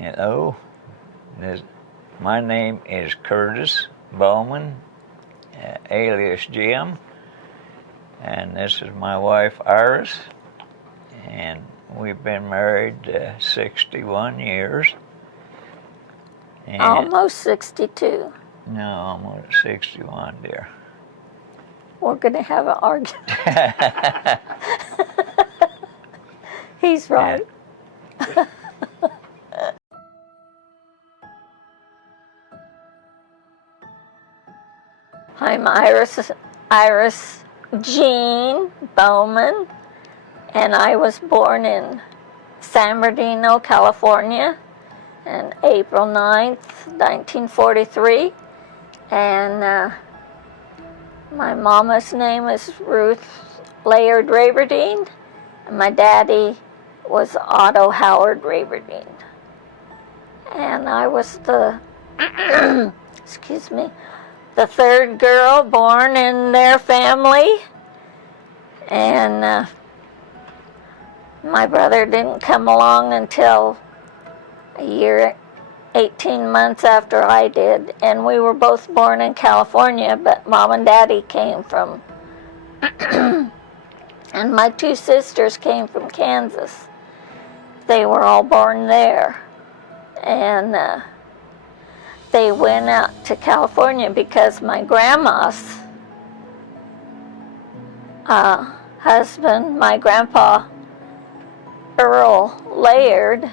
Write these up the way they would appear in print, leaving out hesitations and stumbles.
Hello. My name is Curtis Bowman, alias Jim, and this is my wife Iris, and we've been married 61 years. And Almost 62. no, almost 61, dear. We're going to have an argument. He's right. I'm Iris Jean Bowman, and I was born in San Bernardino, California, on April 9th, 1943. And my mama's name is Ruth Laird Raberdeen, and my daddy was Otto Howard Raberdeen. And I was the, excuse me, the third girl born in their family. And my brother didn't come along until a year, 18 months after I did. And we were both born in California, but Mom and Daddy came from, and my two sisters came from Kansas. They were all born there. And they went out to California because my grandma's husband, my grandpa, Earl Laird,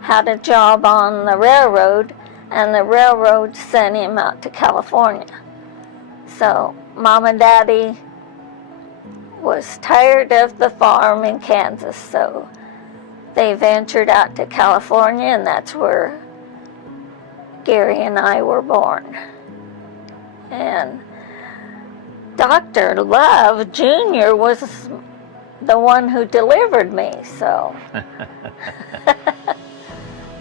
had a job on the railroad, and the railroad sent him out to California. So Mom and Daddy was tired of the farm in Kansas, so they ventured out to California, and that's where Gary and I were born. And Dr. Love Jr. was the one who delivered me, so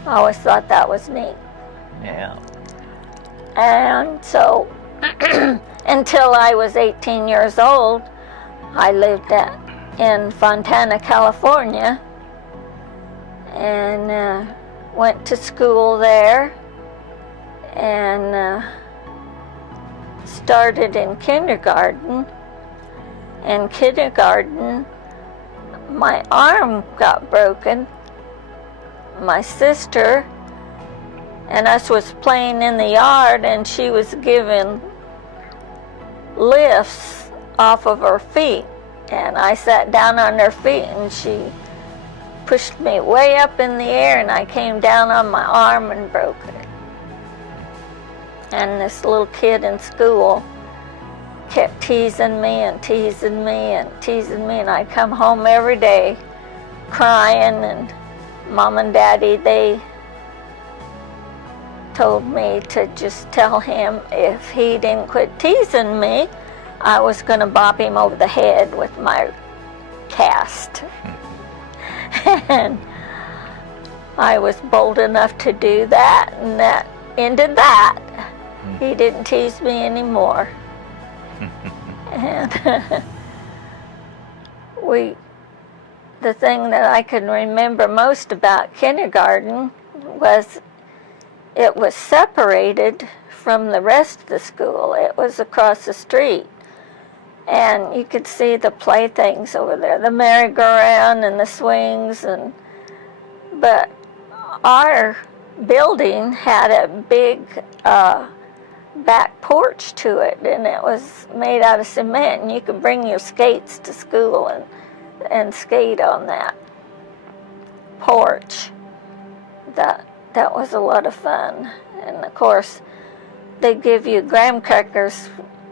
I always thought that was neat. Yeah. And so until I was 18 years old, I lived in Fontana, California, and went to school there, and started in kindergarten. In kindergarten, my arm got broken. My sister and us was playing in the yard, and she was giving lifts off of her feet, and I sat down on her feet, and she pushed me way up in the air, and I came down on my arm and broke it. And this little kid in school kept teasing me and teasing me and teasing me, and I'd come home every day crying, and Mom and Daddy, they told me to just tell him if he didn't quit teasing me, I was going to bop him over the head with my cast. And I was bold enough to do that, and that ended that. He didn't tease me anymore. And the thing that I can remember most about kindergarten was it was separated from the rest of the school. It was across the street. And you could see the playthings over there, the merry-go-round and the swings. But our building had a big back porch to it, and it was made out of cement, and you could bring your skates to school and skate on that porch. That was a lot of fun. And of course, they give you graham crackers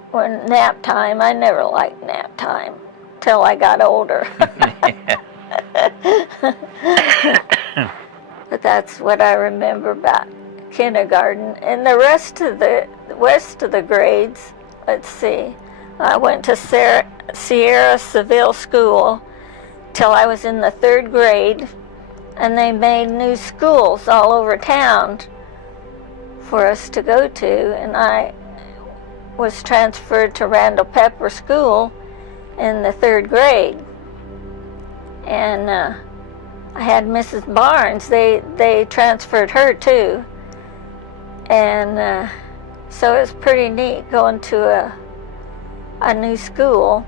when nap time. I never liked nap time till I got older. But that's what I remember about kindergarten. And the rest of the grades, let's see, I went to Sierra Seville School till I was in the 3rd grade, and they made new schools all over town for us to go to, and I was transferred to Randall Pepper School in the 3rd grade. And I had Mrs. Barnes. They transferred her too, and so it was pretty neat going to a new school.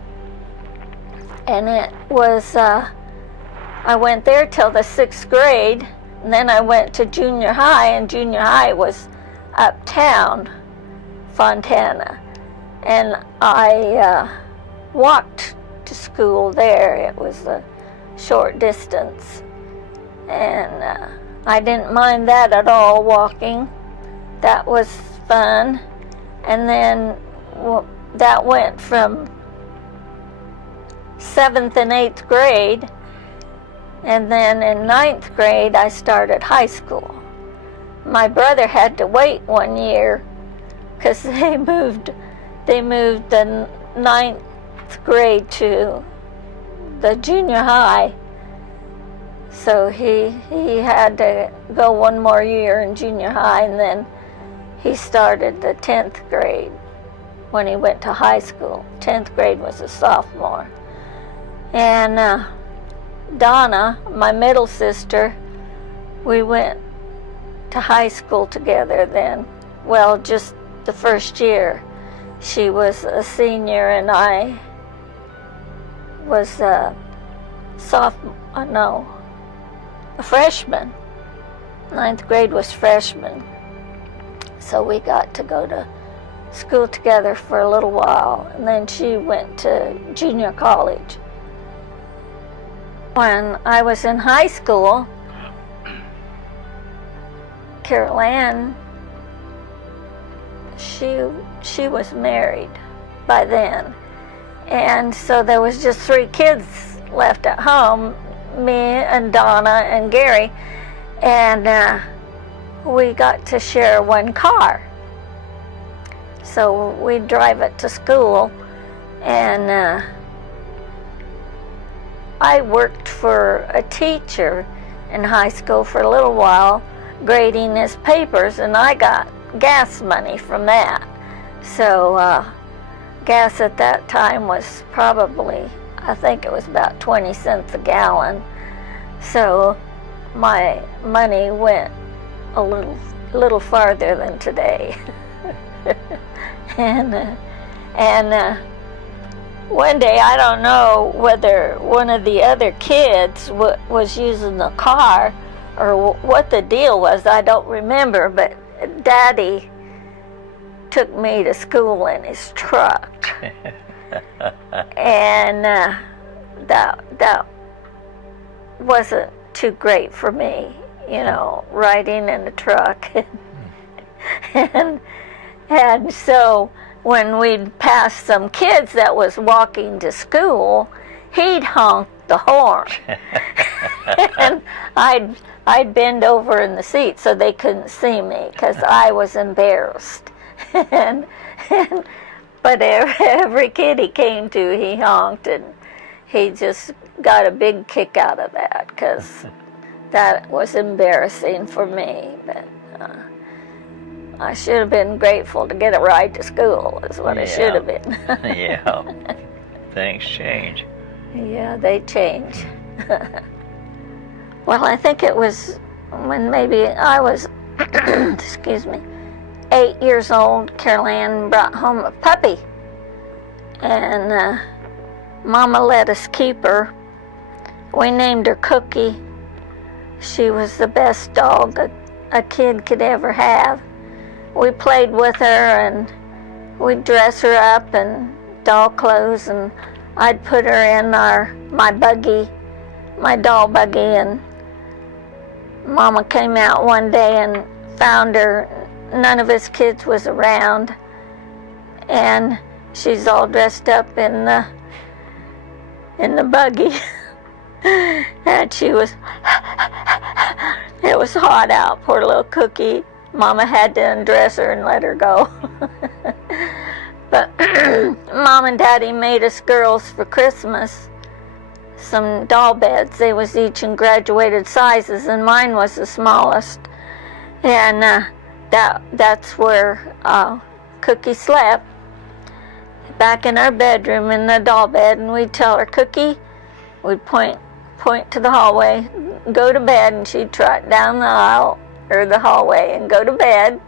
And it was I went there till the 6th grade, and then I went to junior high, and junior high was uptown, Fontana, and I walked to school there. It was a short distance, and I didn't mind that at all, walking. That was fun. And then that went from 7th and 8th grade, and then in 9th grade I started high school. My brother had to wait 1 year because they moved the 9th grade to the junior high, so he had to go 1 more year in junior high, and then he started the 10th grade when he went to high school. 10th grade was a sophomore. And Donna, my middle sister, we went to high school together then. Well, just the first year. She was a senior and I was a freshman. 9th grade was freshman. So we got to go to school together for a little while, and then she went to junior college. When I was in high school, Carol Ann, she was married by then, and so there was just 3 kids left at home, me and Donna and Gary, and we got to share 1 car. So we'd drive it to school, and I worked for a teacher in high school for a little while, grading his papers, and I got gas money from that. So gas at that time was probably, I think it was about 20 cents a gallon. So my money went a little farther than today. and one day, I don't know whether one of the other kids was using the car or what the deal was. I don't remember, but Daddy took me to school in his truck. And that wasn't too great for me, riding in the truck. and so when we'd pass some kids that was walking to school, he'd honk the horn. And I'd bend over in the seat so they couldn't see me because I was embarrassed. But every kid he came to, he honked, and he just got a big kick out of that because that was embarrassing for me. But I should have been grateful to get a ride to school, is what I should have been. Yeah. Things change. Yeah, they change. Well, I think it was when maybe I was, excuse me, 8 years old, Carol Ann brought home a puppy. And Mama let us keep her. We named her Cookie. She was the best dog a kid could ever have. We played with her, and we'd dress her up in doll clothes, and I'd put her in my buggy, my doll buggy, and Mama came out one day and found her. None of his kids was around, and she's all dressed up in the buggy. And she was, it was hot out, poor little Cookie. Mama had to undress her and let her go. But Mom and Daddy made us girls for Christmas some doll beds. They was each in graduated sizes, and mine was the smallest. And that's where Cookie slept, back in our bedroom in the doll bed. And we'd tell her, Cookie, we'd point to the hallway, go to bed, and she'd trot down the aisle or the hallway and go to bed.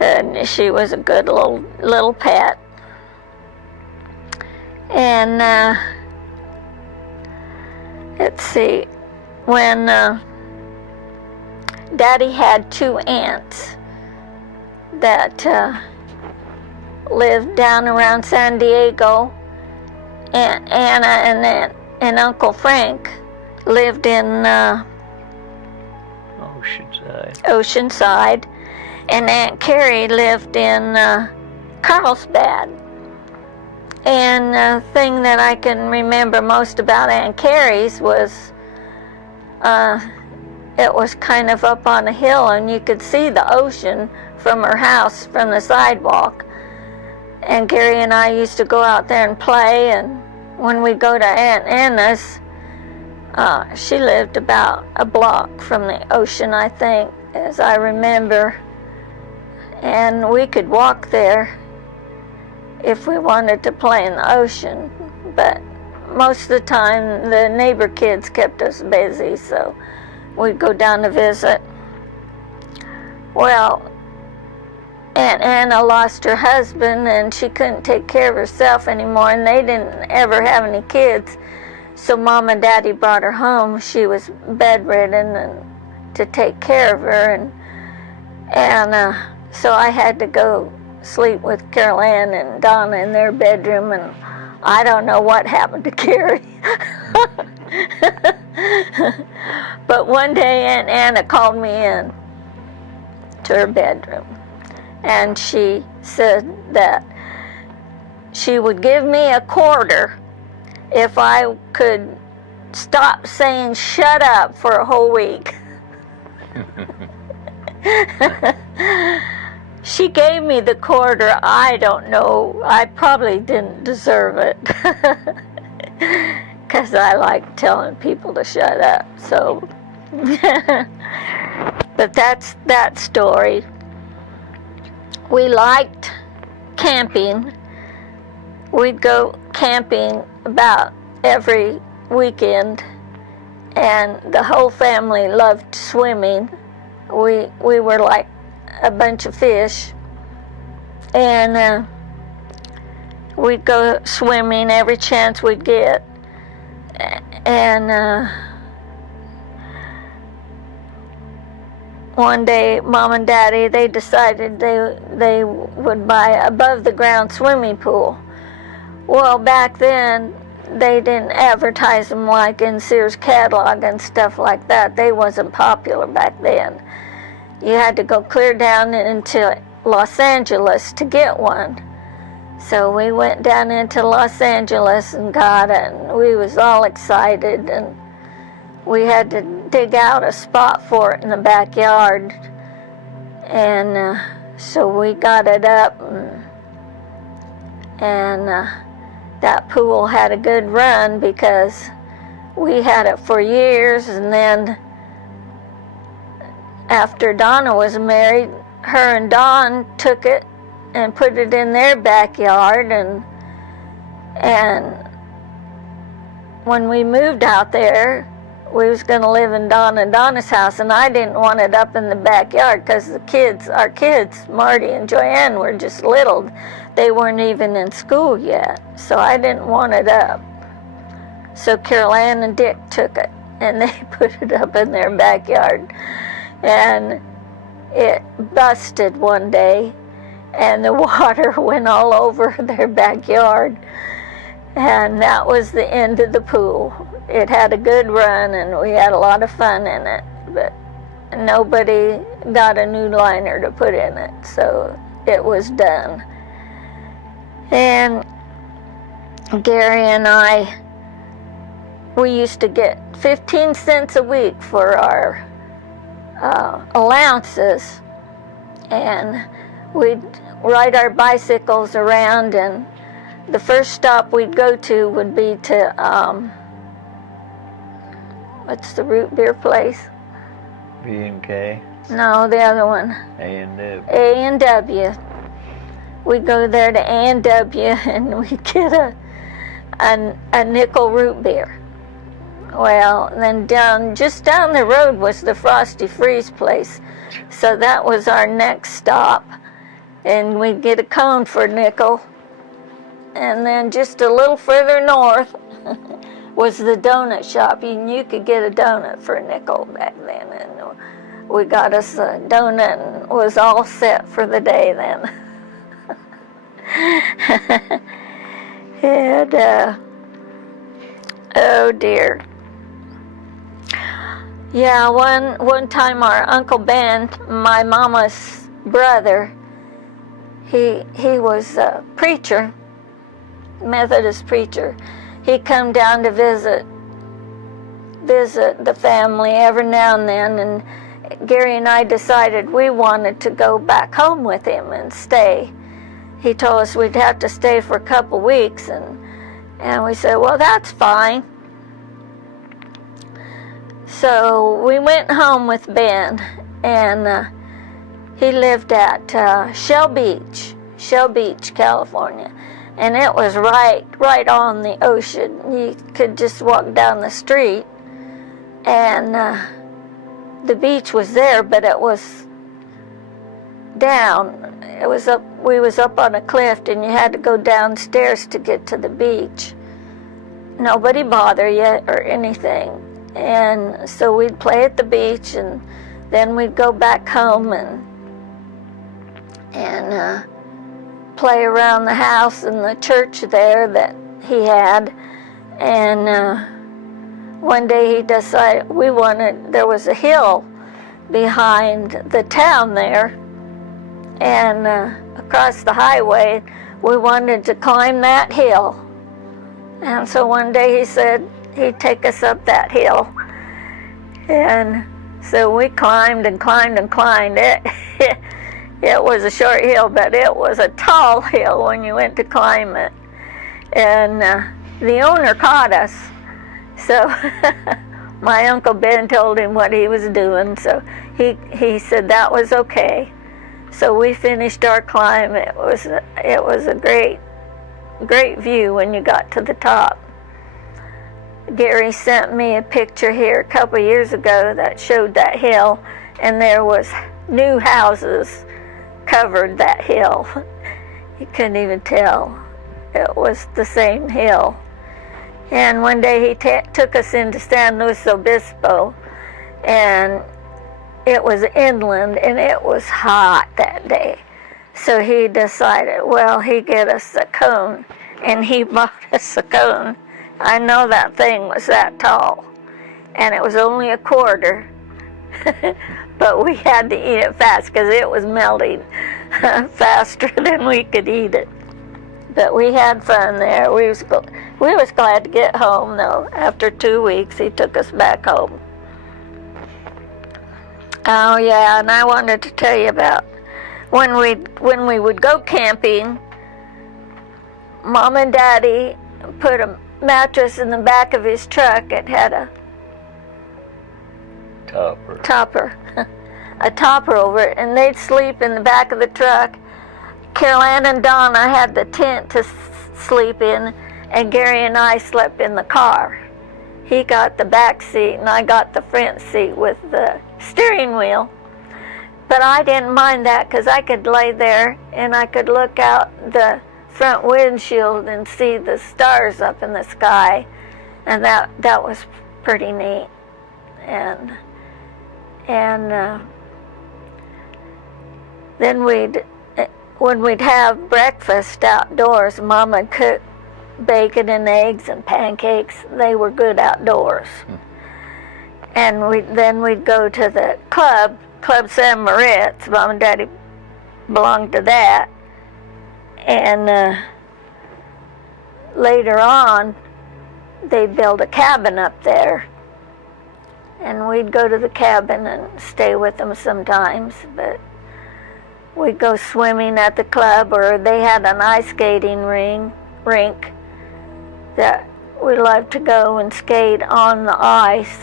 And she was a good little pet. And let's see, when Daddy had 2 aunts that lived down around San Diego, Aunt Anna and Uncle Frank lived in Oceanside, and Aunt Carrie lived in Carlsbad. And the thing that I can remember most about Aunt Carrie's was it was kind of up on a hill, and you could see the ocean from her house from the sidewalk. And Gary and I used to go out there and play, and when we go to Aunt Anna's, she lived about a block from the ocean, I think, as I remember. And we could walk there if we wanted to play in the ocean, but most of the time the neighbor kids kept us busy, so we'd go down to visit. Well, Aunt Anna lost her husband, and she couldn't take care of herself anymore, and they didn't ever have any kids, so Mom and Daddy brought her home. She was bedridden and to take care of her, and so I had to go sleep with Carol Ann and Donna in their bedroom, and I don't know what happened to Carrie. But one day Aunt Anna called me in to her bedroom, and she said that she would give me a quarter if I could stop saying shut up for a whole week. She gave me the quarter. I don't know. I probably didn't deserve it, because I like telling people to shut up. So, but that's that story. We liked camping. We'd go camping about every weekend, and the whole family loved swimming. We were like a bunch of fish, and we'd go swimming every chance we'd get. And one day Mom and Daddy, they decided they would buy above the ground swimming pool. Well, back then they didn't advertise them like in Sears catalog and stuff like that. They wasn't popular back then. You had to go clear down into Los Angeles to get one. So we went down into Los Angeles and got it, and we was all excited, and we had to dig out a spot for it in the backyard. And so we got it up, and that pool had a good run because we had it for years. And then after Donna was married, her and Don took it and put it in their backyard, and when we moved out there, we was going to live in Don and Donna's house, and I didn't want it up in the backyard because our kids, Marty and Joanne, were just little. They weren't even in school yet, so I didn't want it up. So Carol Ann and Dick took it, and they put it up in their backyard. And it busted one day, and the water went all over their backyard, and that was the end of the pool. It had a good run, and we had a lot of fun in it, but nobody got a new liner to put in it, so it was done. And Gary and I, we used to get 15 cents a week for our allowances, and we'd ride our bicycles around, and the first stop we'd go to would be to what's the root beer place? B&K? No, the other one. A&W. A&W. We'd go there to A&W, and we'd get a nickel root beer. Well, then just down the road was the Frosty Freeze place. So that was our next stop. And we'd get a cone for a nickel. And then just a little further north was the donut shop. You could get a donut for a nickel back then. And we got us a donut and was all set for the day then. And, oh dear. Yeah, one time our Uncle Ben, my mama's brother, he was a preacher, Methodist preacher. He come down to visit the family every now and then, and Gary and I decided we wanted to go back home with him and stay. He told us we'd have to stay for a couple weeks, and we said, well, that's fine. So we went home with Ben, and he lived at Shell Beach, California. And it was right on the ocean. You could just walk down the street, and the beach was there, but it was down. It was up. We was up on a cliff, and you had to go downstairs to get to the beach. Nobody bothered you or anything. And so we'd play at the beach, and then we'd go back home and play around the house and the church there that he had. And one day he decided there was a hill behind the town there, and across the highway, we wanted to climb that hill. And so one day he said he'd take us up that hill. And so we climbed and climbed and climbed. It was a short hill, but it was a tall hill when you went to climb it. And the owner caught us. So my Uncle Ben told him what he was doing, so he said that was okay. So we finished our climb. It was a great view when you got to the top. Gary sent me a picture here a couple years ago that showed that hill, and there was new houses covered that hill. You couldn't even tell it was the same hill. And one day he took us into San Luis Obispo, and it was inland, and it was hot that day. So he decided, well, he'd get us a cone, and he bought us a cone. I know that thing was that tall, and it was only a quarter, but we had to eat it fast because it was melting faster than we could eat it. But we had fun there. We was glad to get home, though. After 2 weeks, he took us back home. Oh yeah, and I wanted to tell you about when we would go camping. Mom and Daddy put a mattress in the back of his truck. It had a topper a topper over it, and they'd sleep in the back of the truck. Carol Ann and Donna had the tent to sleep in, and Gary and I slept in the car. He got the back seat, and I got the front seat with the steering wheel. But I didn't mind that because I could lay there and I could look out the front windshield and see the stars up in the sky, and that was pretty neat. And then when we'd have breakfast outdoors, Mom would cook bacon and eggs and pancakes. They were good outdoors. And we'd go to the Club San Moritz. Mom and Daddy belonged to that. And later on, they built a cabin up there. And we'd go to the cabin and stay with them sometimes. But we'd go swimming at the club, or they had an ice skating rink that we loved to go and skate on the ice.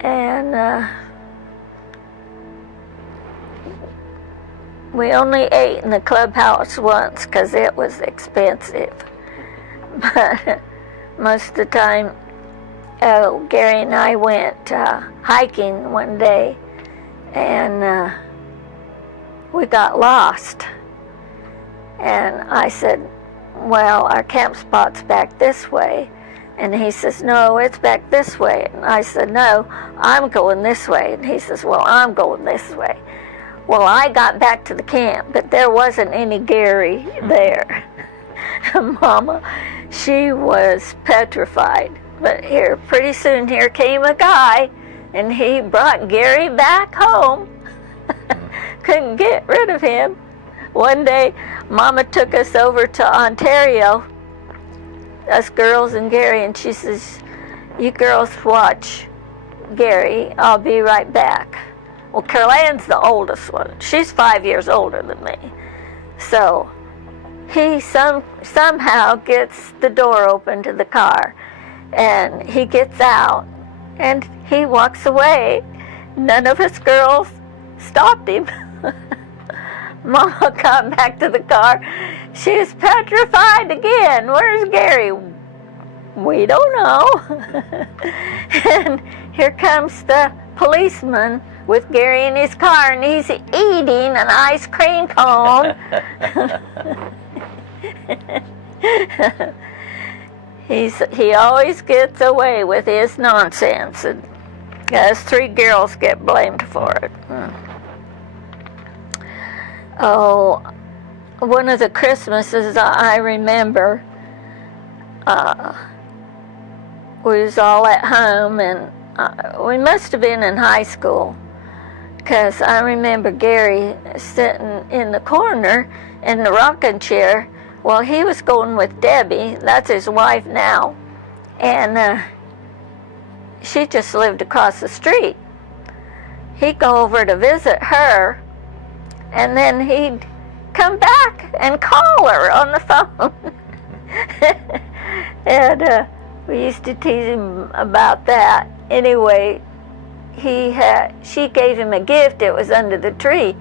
And we only ate in the clubhouse once because it was expensive. But most of the time Oh, Gary and I went hiking one day, and we got lost. And I said, well, our camp spot's back this way. And he says, no, it's back this way. And I said, no, I'm going this way. And he says, well, I'm going this way. Well, I got back to the camp, but there wasn't any Gary there. Mama, she was petrified. But pretty soon here came a guy, and he brought Gary back home. Couldn't get rid of him. One day, Mama took us over to Ontario, us girls and Gary, and she says, you girls watch Gary, I'll be right back. Well, Carolyn's the oldest one. She's 5 years older than me. So he somehow gets the door open to the car, and he gets out, and he walks away. None of us girls stopped him. Mama got back to the car. She was petrified again. Where's Gary? We don't know. And here comes the policeman with Gary in his car, and he's eating an ice cream cone. He always gets away with his nonsense, and us 3 girls get blamed for it. Oh, one of the Christmases I remember, we was all at home, and we must have been in high school, because I remember Gary sitting in the corner in the rocking chair. Well, he was going with Debbie, that's his wife now, and she just lived across the street. He'd go over to visit her, and then he'd come back and call her on the phone. And we used to tease him about that. Anyway, she gave him a gift. It was under the tree.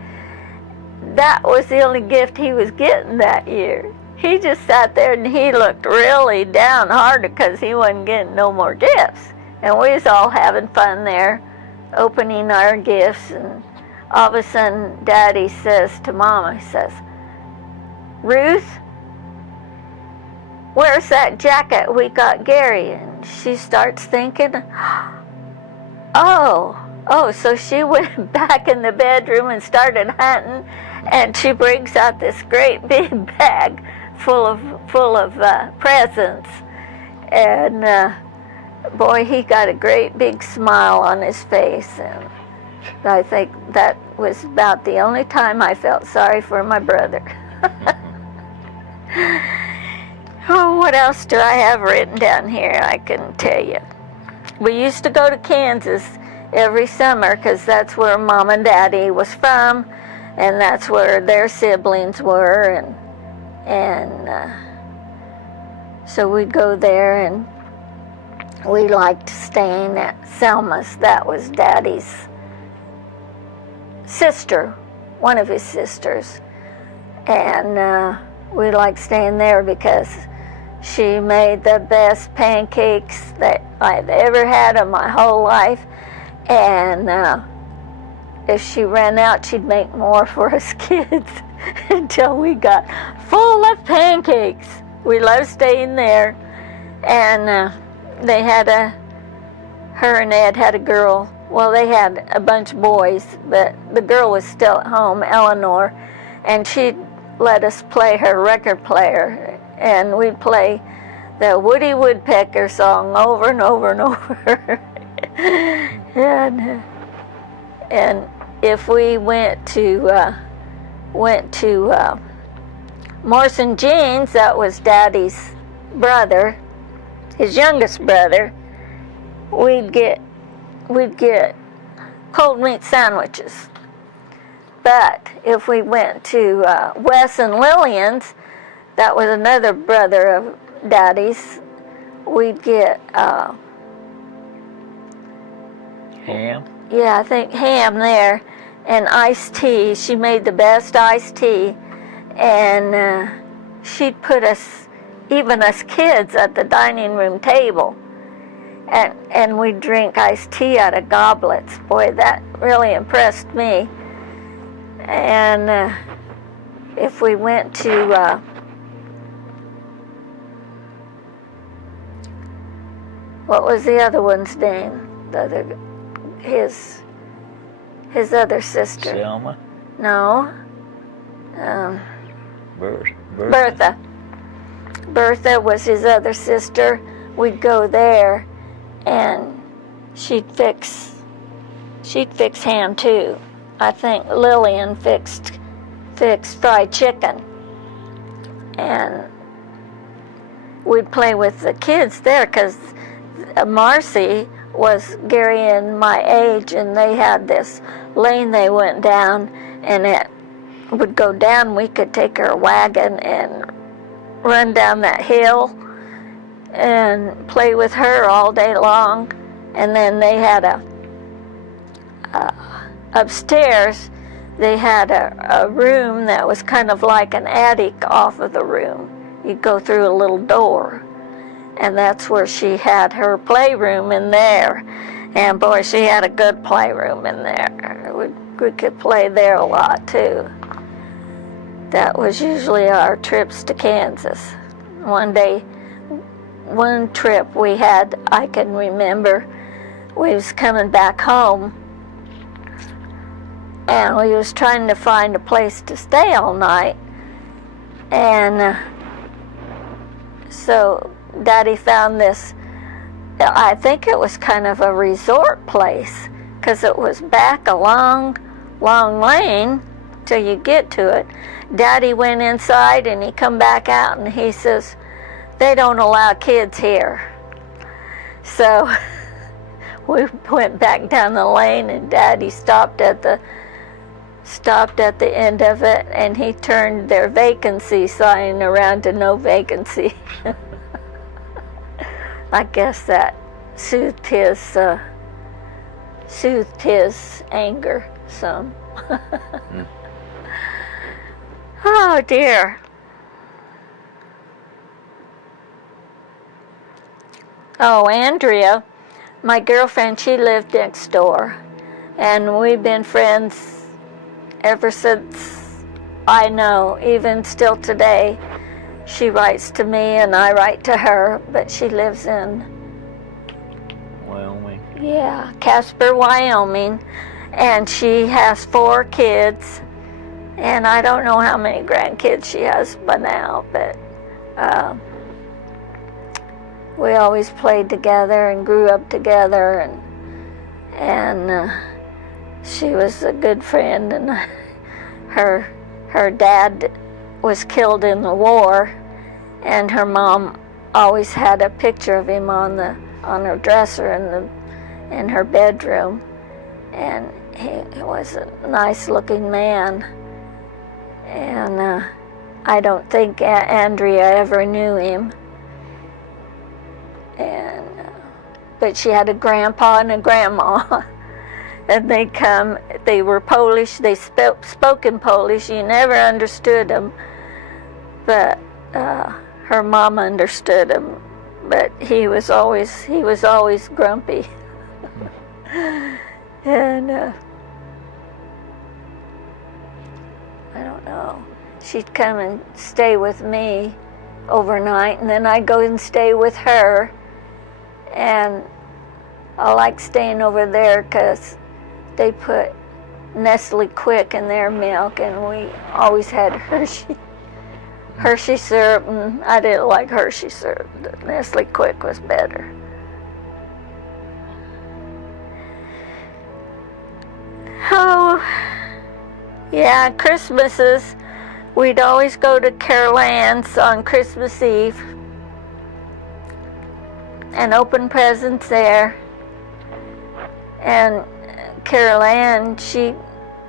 That was the only gift he was getting that year. He just sat there and he looked really downhearted because he wasn't getting no more gifts. And we was all having fun there, opening our gifts, and all of a sudden, Daddy says to Mama, he says, Ruth, where's that jacket we got Gary? And she starts thinking, oh, so she went back in the bedroom and started hunting, and she brings out this great big bag full of presents. And boy, he got a great big smile on his face, and I think that was about the only time I felt sorry for my brother. Oh, what else do I have written down here I can tell you? We used to go to Kansas every summer because that's where Mom and Daddy was from, and that's where their siblings were, and so we'd go there, and we liked staying at Selma's. That was Daddy's sister, one of his sisters, and we liked staying there because she made the best pancakes that I've ever had in my whole life, and if she ran out, she'd make more for us kids until we got full of pancakes. We loved staying there, and her and Ed had a girl. Well, they had a bunch of boys, but the girl was still at home, Eleanor, and she'd let us play her record player, and we'd play the Woody Woodpecker song over and over and over. And if we went to Morrison Jeans, that was Daddy's brother, his youngest brother, we'd get cold meat sandwiches. But if we went to Wes and Lillian's, that was another brother of Daddy's, we'd get ham? Yeah, I think ham there, and iced tea. She made the best iced tea, and she'd put us, even us kids, at the dining room table. and we'd drink iced tea out of goblets. Boy, that really impressed me. And if we went to what was the other one's name? His other sister. Selma? No. Bertha. Bertha was his other sister. We'd go there, and she'd fix ham too. I think Lillian fixed fried chicken, and we'd play with the kids there because Marcy was Gary and my age, and they had this lane they went down, and it would go down. We could take our wagon and run down that hill and play with her all day long. And then they had upstairs, they had a room that was kind of like an attic off of the room. You'd go through a little door, and that's where she had her playroom in there. And boy, she had a good playroom in there. We could play there a lot too. That was usually our trips to Kansas. One trip we had, I can remember, we was coming back home, and we was trying to find a place to stay all night. And so Daddy found this, I think it was kind of a resort place, because it was back a long lane till you get to it. Daddy went inside, and he come back out, and he says, "They don't allow kids here." So we went back down the lane, and Daddy stopped at the end of it, and he turned their vacancy sign around to no vacancy. I guess that soothed his anger some. Oh dear. Oh, Andrea, my girlfriend, she lived next door, and we've been friends ever since I know, even still today. She writes to me and I write to her, but she lives in Wyoming. Yeah, Casper, Wyoming, and she has 4 kids, and I don't know how many grandkids she has by now, but we always played together and grew up together, and she was a good friend, and her dad was killed in the war, and her mom always had a picture of him on her dresser in her bedroom, and he was a nice looking man, and I don't think Andrea ever knew him, but she had a grandpa and a grandma. And they were Polish, they spoke in Polish, you never understood them, but her mom understood him, but he was always grumpy. And I don't know, she'd come and stay with me overnight, and then I'd go and stay with her, and I like staying over there because they put Nestle Quick in their milk, and we always had Hershey syrup, and I didn't like Hershey syrup. Nestle Quick was better. Oh, yeah, Christmases, we'd always go to Carol Ann's on Christmas Eve and open presents there. And Carol Ann,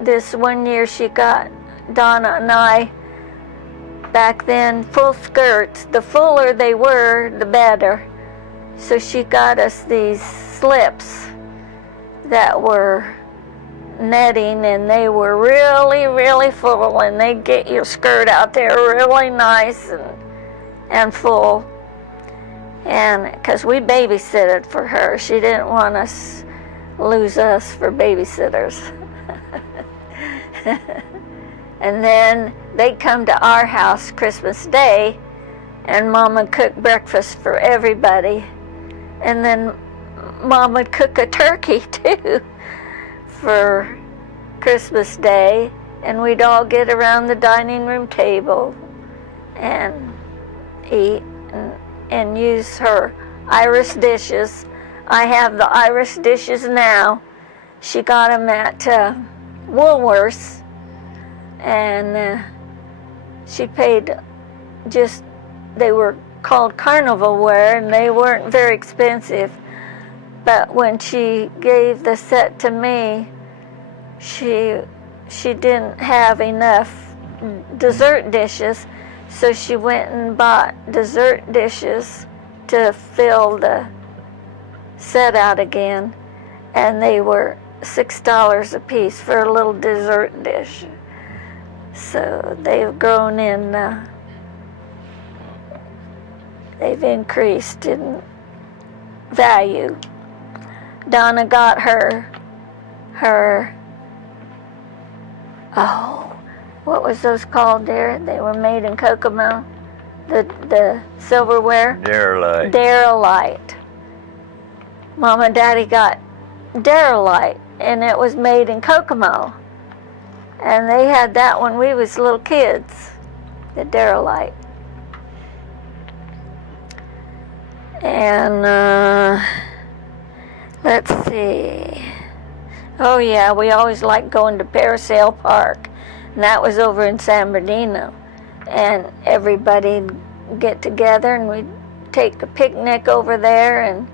this one year she got Donna and I, back then, full skirts. The fuller they were, the better. So she got us these slips that were netting, and they were really, really full, and they get your skirt out there really nice and full. And because we babysitted for her, she didn't want us lose us for babysitters. And then they'd come to our house Christmas Day, and Mom would cook breakfast for everybody. And then Mom would cook a turkey too for Christmas Day, and we'd all get around the dining room table and eat and use her Irish dishes. I have the Irish dishes now. She got them at Woolworths, and she paid they were called carnival ware, and they weren't very expensive. But when she gave the set to me, she didn't have enough dessert dishes, so she went and bought dessert dishes to fill the set out again, and they were $6 a piece for a little dessert dish. So they've grown they've increased in value. Donna got her what was those called there? They were made in Kokomo. The silverware? Derelight. Mom and Daddy got Derelight, and it was made in Kokomo. And they had that when we was little kids, the Derelight. And let's see. Oh yeah, we always liked going to Parasail Park, and that was over in San Bernardino. And everybody'd get together, and we'd take a picnic over there, and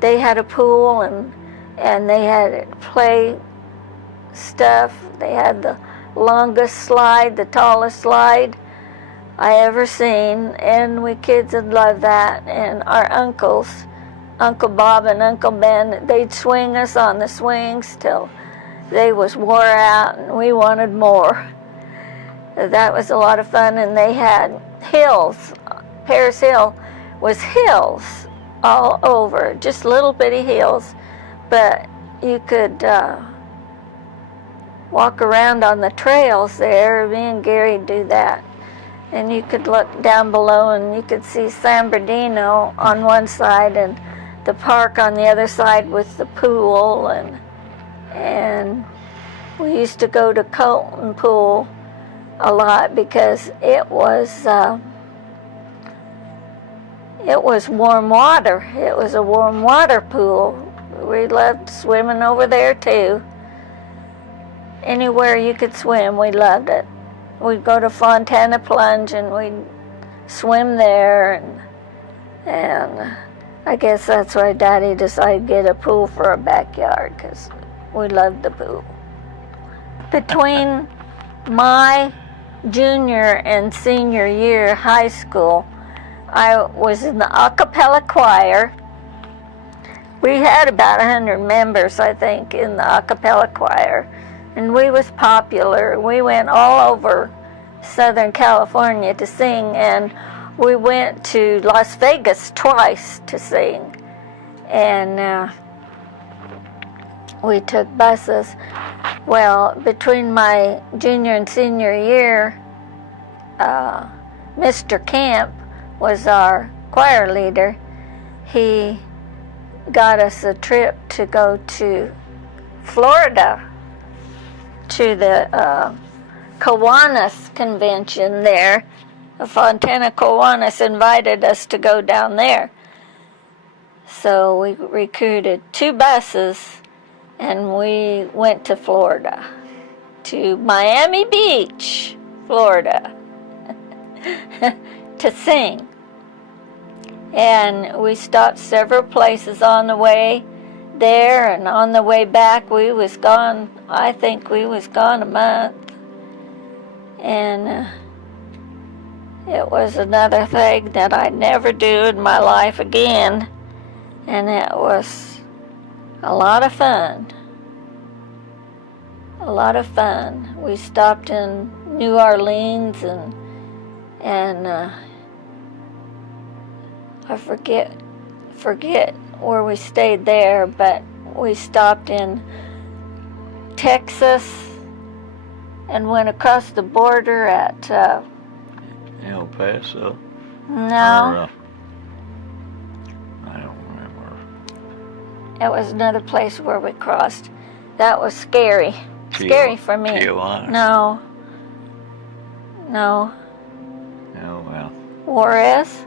they had a pool, and they had play stuff. They had the longest slide, the tallest slide I ever seen, and we kids would love that. And our uncles, Uncle Bob and Uncle Ben, they'd swing us on the swings till they was wore out, and we wanted more. That was a lot of fun. And they had hills. Paris Hill was hills all over, just little bitty hills, but you could walk around on the trails there. Me and Gary do that. And you could look down below, and you could see San Bernardino on one side and the park on the other side with the pool. And we used to go to Colton Pool a lot because it was warm water. It was a warm water pool. We loved swimming over there too. Anywhere you could swim, we loved it. We'd go to Fontana Plunge, and we'd swim there, and I guess that's why Daddy decided to get a pool for our backyard, because we loved the pool. Between my junior and senior year of high school, I was in the a cappella choir. We had about 100 members, I think, in the a cappella choir. And we was popular. We went all over Southern California to sing, and we went to Las Vegas twice to sing. And we took buses. Well, between my junior and senior year, Mr. Camp was our choir leader. He got us a trip to go to Florida, to the Kiwanis convention there. Fontana Kiwanis invited us to go down there. So we recruited 2 buses, and we went to Florida, to Miami Beach, Florida, to sing. And we stopped several places on the way there, and on the way back we was gone, I think we was gone a month. And it was another thing that I'd never do in my life again, and it was a lot of fun. A lot of fun. We stopped in New Orleans, and I forget forget where we stayed there, but we stopped in Texas and went across the border at El Paso? no, I don't remember. it was another place where we crossed. That was scary. Scary for me. Tijuana? No. Oh, well. Juarez?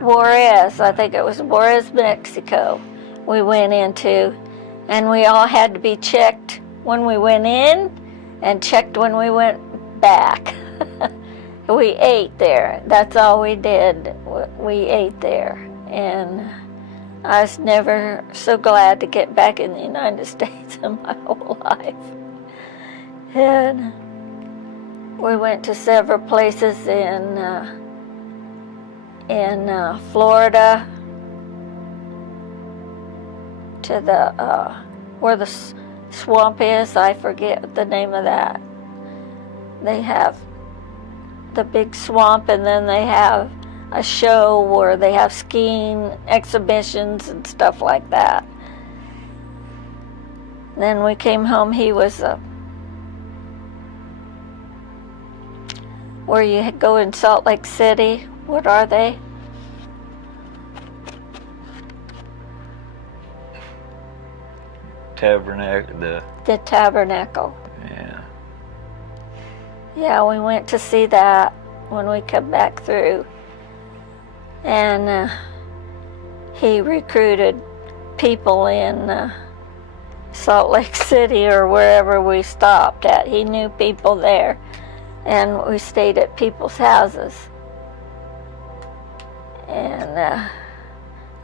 Juarez, I think it was Juarez, Mexico, we went into, and we all had to be checked when we went in and checked when we went back. We ate there. That's all we did. We ate there, and I was never so glad to get back in the United States in my whole life. And we went to several places in Florida, to the where the swamp is. I forget the name of that. They have the big swamp, and then they have a show where they have skiing exhibitions and stuff like that. Then we came home. He was where you go in Salt Lake City. What are they? Tabernacle. The Tabernacle. Yeah. Yeah, we went to see that when we come back through. And he recruited people in Salt Lake City or wherever we stopped at. He knew people there, and we stayed at people's houses. And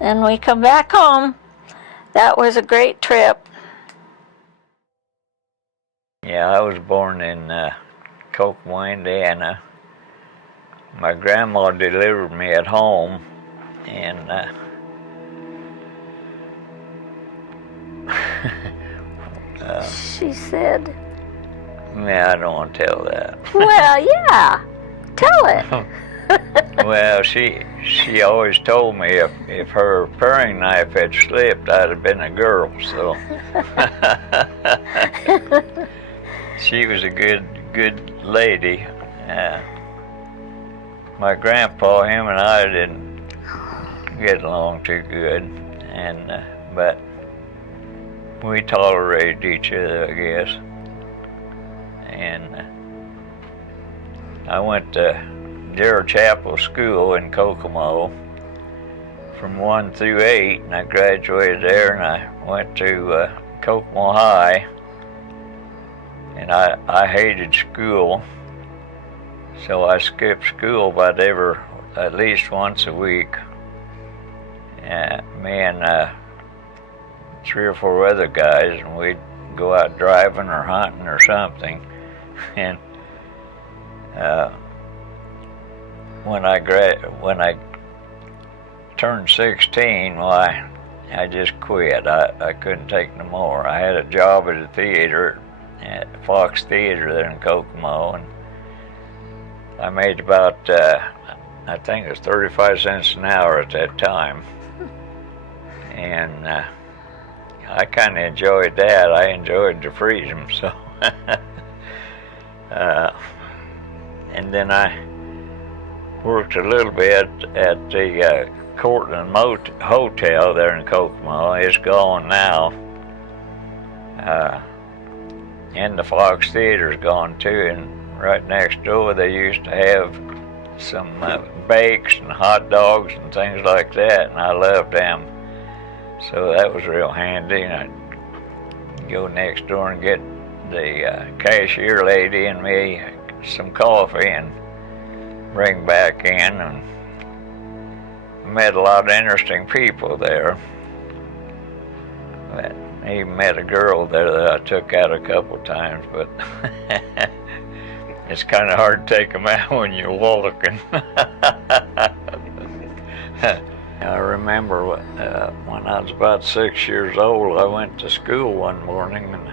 then we come back home. That was a great trip. Yeah, I was born in Kokomo, Indiana. My grandma delivered me at home, and She said, yeah, I don't want to tell that. well, yeah, tell it. Well, she always told me if her paring knife had slipped, I'd have been a girl. So she was a good lady. My grandpa, him and I didn't get along too good, and but we tolerated each other, I guess. And I went to Darrell Chapel School in Kokomo from 1 through 8, and I graduated there, and I went to Kokomo High, and I hated school, so I skipped school about at least once a week. Me and 3 or 4 other guys, and we'd go out driving or hunting or something. And when I turned 16, well, I just quit. I couldn't take no more. I had a job at a theater, at Fox Theater there in Kokomo, and I made about, I think it was 35 cents an hour at that time. And I kind of enjoyed that. I enjoyed the freedom, so. And then I worked a little bit at the Cortland Hotel there in Kokomo. It's gone now. And the Fox Theater's gone too, and right next door they used to have some bakes and hot dogs and things like that, and I loved them. So that was real handy, and I'd go next door and get the cashier lady and me some coffee and bring back in, and met a lot of interesting people there. I even met a girl there that I took out a couple times, but it's kind of hard to take them out when you're walking. I remember when I was about 6 years old, I went to school one morning, and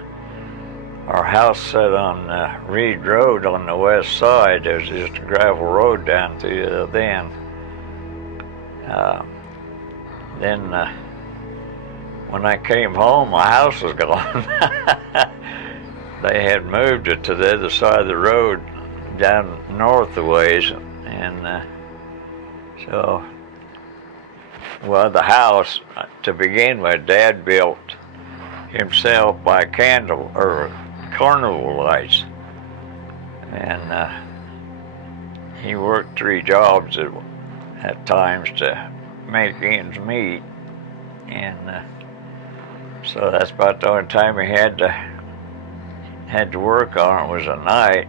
our house sat on Reed Road on the west side. There was just a gravel road down through there then. then when I came home, my house was gone. They had moved it to the other side of the road, down north a ways, and so, well, the house, to begin with, Dad built himself by candle or carnival lights, and he worked 3 jobs at times to make ends meet, and so that's about the only time he had to work on it was at night,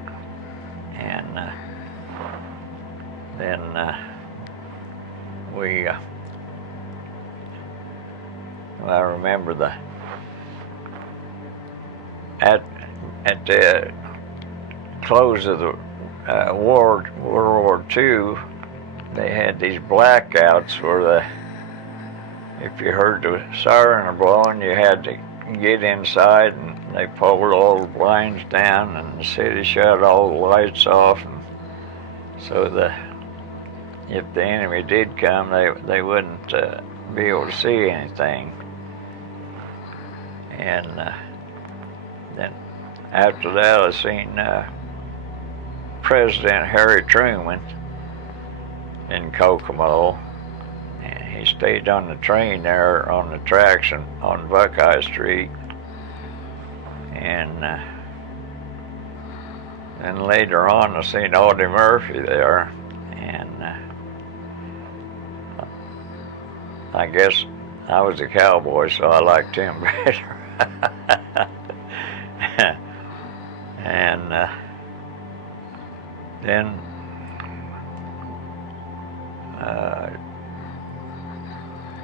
and then I remember at the close of the World War II, they had these blackouts where if you heard the siren blowing, you had to get inside, and they pulled all the blinds down, and the city shut all the lights off, and so if the enemy did come, they wouldn't be able to see anything. And then after that, I seen President Harry Truman in Kokomo, and he stayed on the train there on the tracks on Buckeye Street. And then later on, I seen Audie Murphy there, and I guess I was a cowboy, so I liked him better. And then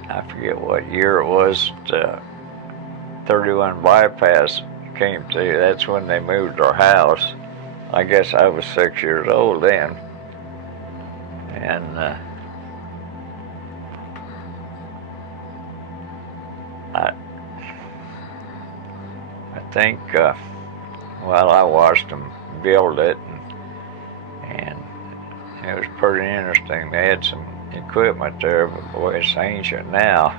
I forget what year it was, 31 bypass came to. That's when they moved our house. I guess I was 6 years old then, and I think well, I watched them build it, and it was pretty interesting. They had some equipment there, but boy, it's ancient now.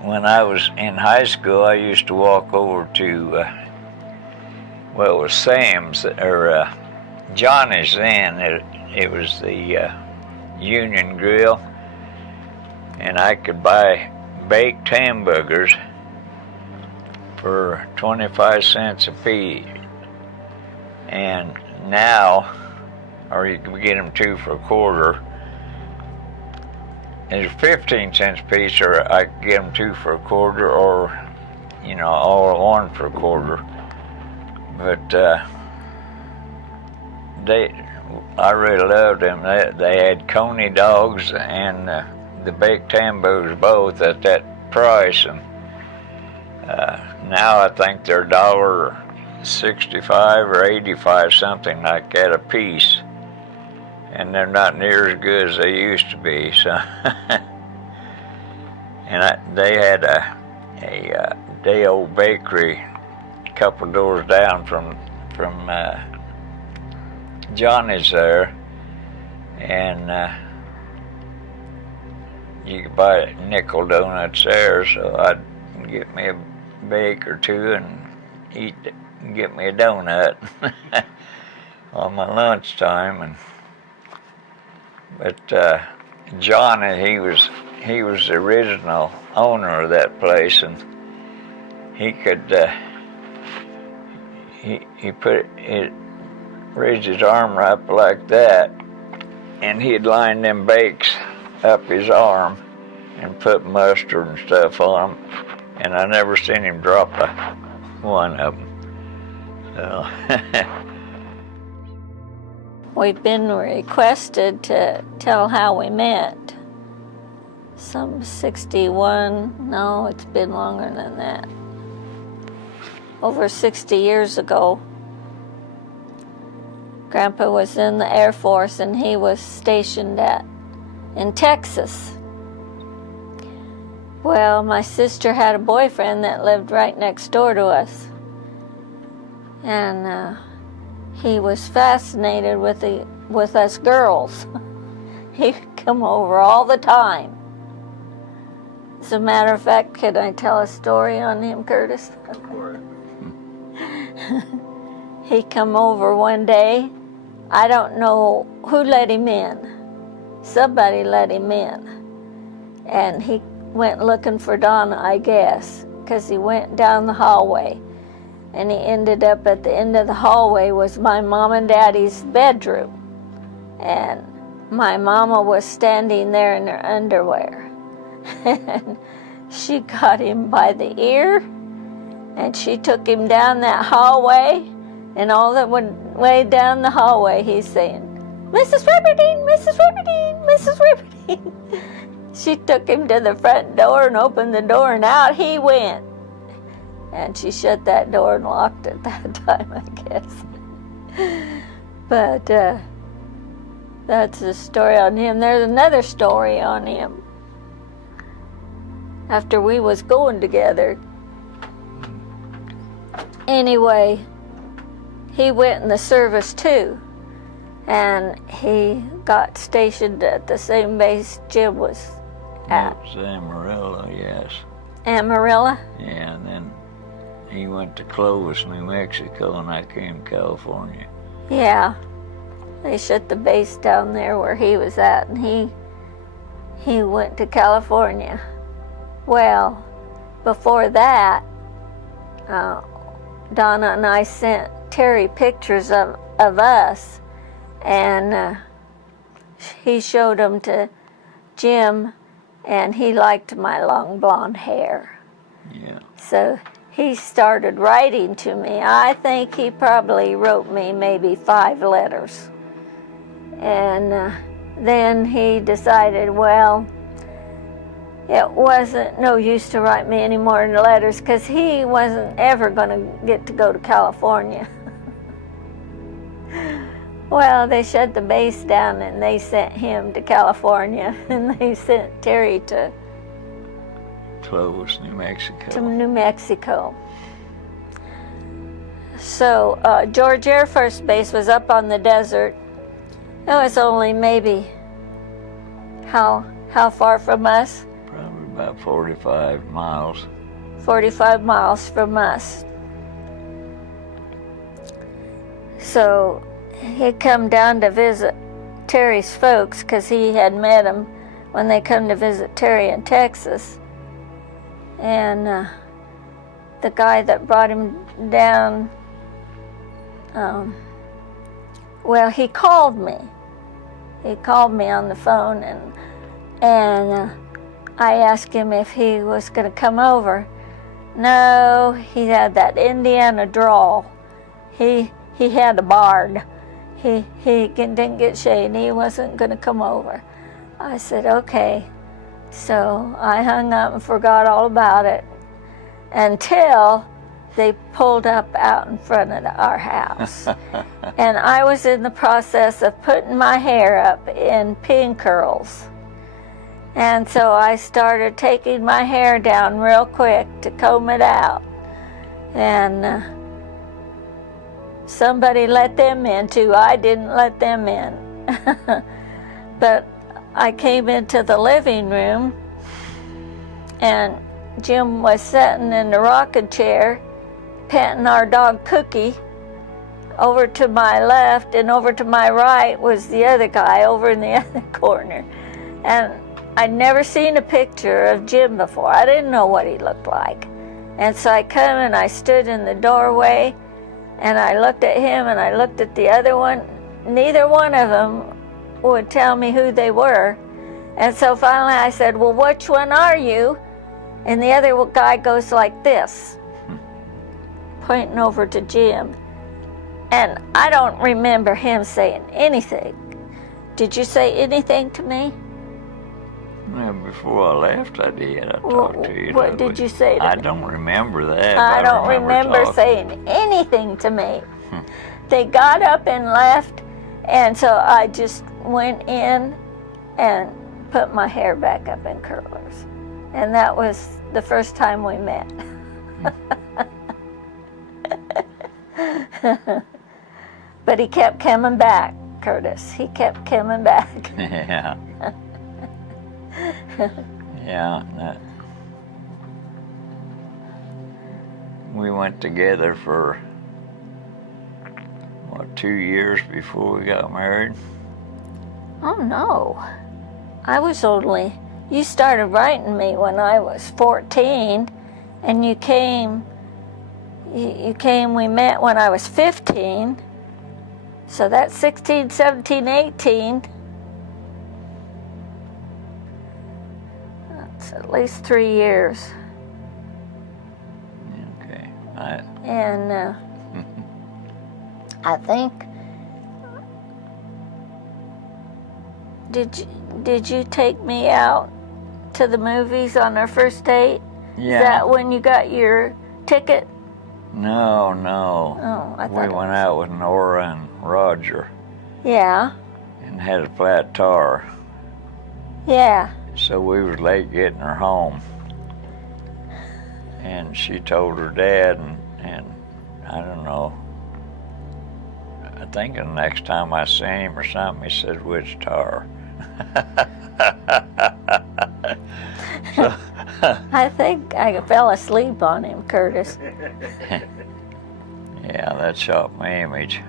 When I was in high school, I used to walk over to, well, it was Sam's, or Johnny's then. It was the Union Grill, and I could buy baked hamburgers for 25 cents a piece. And now, or you can get them 2 for a quarter. It's 15 cents a piece, or I could get them 2 for a quarter, or, you know, all 1 for a quarter. But I really loved them. They had coney dogs and the baked hamburgers both at that price, and now I think they're $1.65 or 85, something like that a piece, and they're not near as good as they used to be. So, and they had a day-old bakery a couple doors down from Johnny's there, and you could buy nickel donuts there, so I'd get me a bake or 2 and eat, get me a donut on my lunchtime. But Johnny, he was the original owner of that place, and he could he put it, raised his arm up like that, and he'd line them bakes up his arm and put mustard and stuff on them, and I never seen him drop one of them. So We've been requested to tell how we met. Some 61, no, it's been longer than that. Over 60 years ago. Grandpa was in the Air Force, and he was stationed in Texas. Well, my sister had a boyfriend that lived right next door to us. And he was fascinated with us girls. He come over all the time. As a matter of fact, can I tell a story on him, Curtis? He come over one day. I don't know who let him in. Somebody let him in. And he went looking for Donna, I guess, because he went down the hallway. And he ended up at the end of the hallway was my mom and daddy's bedroom. And my mama was standing there in her underwear. And she got him by the ear, and she took him down that hallway, and all the way down the hallway he's saying, "Mrs. Riverdine, Mrs. Riverdine, Mrs. Riverdine." She took him to the front door and opened the door, and out he went. And she shut that door and locked it that time, I guess. But that's the story on him. There's another story on him. After we was going together. Anyway, he went in the service too. And he got stationed at the same base Jim was at. It was Amarillo, yes. Amarillo? Yeah, and then he went to Clovis, New Mexico, and I came to California. Yeah. They shut the base down there where he was at, and he went to California. Well, before that, Donna and I sent Terry pictures of us, and he showed them to Jim, and he liked my long blonde hair. Yeah. So he started writing to me. I think he probably wrote me maybe 5 letters. And then he decided, well, it wasn't no use to write me any more letters because he wasn't ever going to get to go to California. Well, they shut the base down and they sent him to California, and they sent Terry to Clovis, New Mexico. To New Mexico. So George Air Force Base was up on the desert. It was only maybe how far from us? Probably about 45 miles. 45 miles from us. So he come down to visit Terry's folks because he had met them when they come to visit Terry in Texas. And the guy that brought him down, well, he called me. He called me on the phone, and I asked him if he was going to come over. No, he had that Indiana drawl. He had a bard. He didn't get shade. He wasn't going to come over. I said, okay. So I hung up and forgot all about it until they pulled up out in front of our house. And I was in the process of putting my hair up in pin curls. And so I started taking my hair down real quick to comb it out. And somebody let them in too. I didn't let them in. But I came into the living room, and Jim was sitting in the rocking chair, petting our dog Cookie. Over to my left and over to my right was the other guy over in the other corner. And I'd never seen a picture of Jim before. I didn't know what he looked like. And so I come and I stood in the doorway, and I looked at him and I looked at the other one. Neither one of them would tell me who they were. And so finally I said, well, which one are you? And the other guy goes like this, pointing over to Jim. And I don't remember him saying anything. Did you say anything to me? Well, before I left, I did. I talked to you. What did you say to me? I don't remember that. I don't remember saying anything to me. They got up and left, and so I just went in and put my hair back up in curlers. And that was the first time we met. But he kept coming back. Curtis. He kept coming back. Yeah. Yeah. We went together for, 2 years before we got married? Oh, no. You started writing me when I was 14, and you came, we met when I was 15, so that's 16, 17, 18. That's at least 3 years. Okay. And I think, did you take me out to the movies on our first date? Yeah. Is that when you got your ticket? No. Oh, I thought we went out with Nora and Roger. Yeah. And had a flat tire. Yeah. So we was late getting her home. And she told her dad, and I don't know, I think the next time I seen him or something, he said, which tire? So, I think I fell asleep on him, Curtis. yeah, that shocked my image.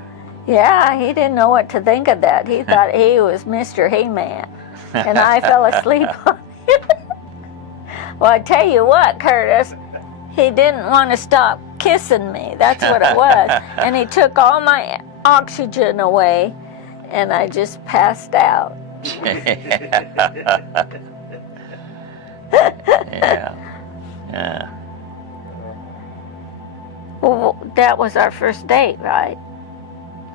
Yeah, he didn't know what to think of that. He thought he was Mr. He-Man, and I fell asleep on him. Well, I tell you what, Curtis, he didn't want to stop kissing me. That's what it was. And he took all my oxygen away, and I just passed out. Yeah. Well, that was our first date, right?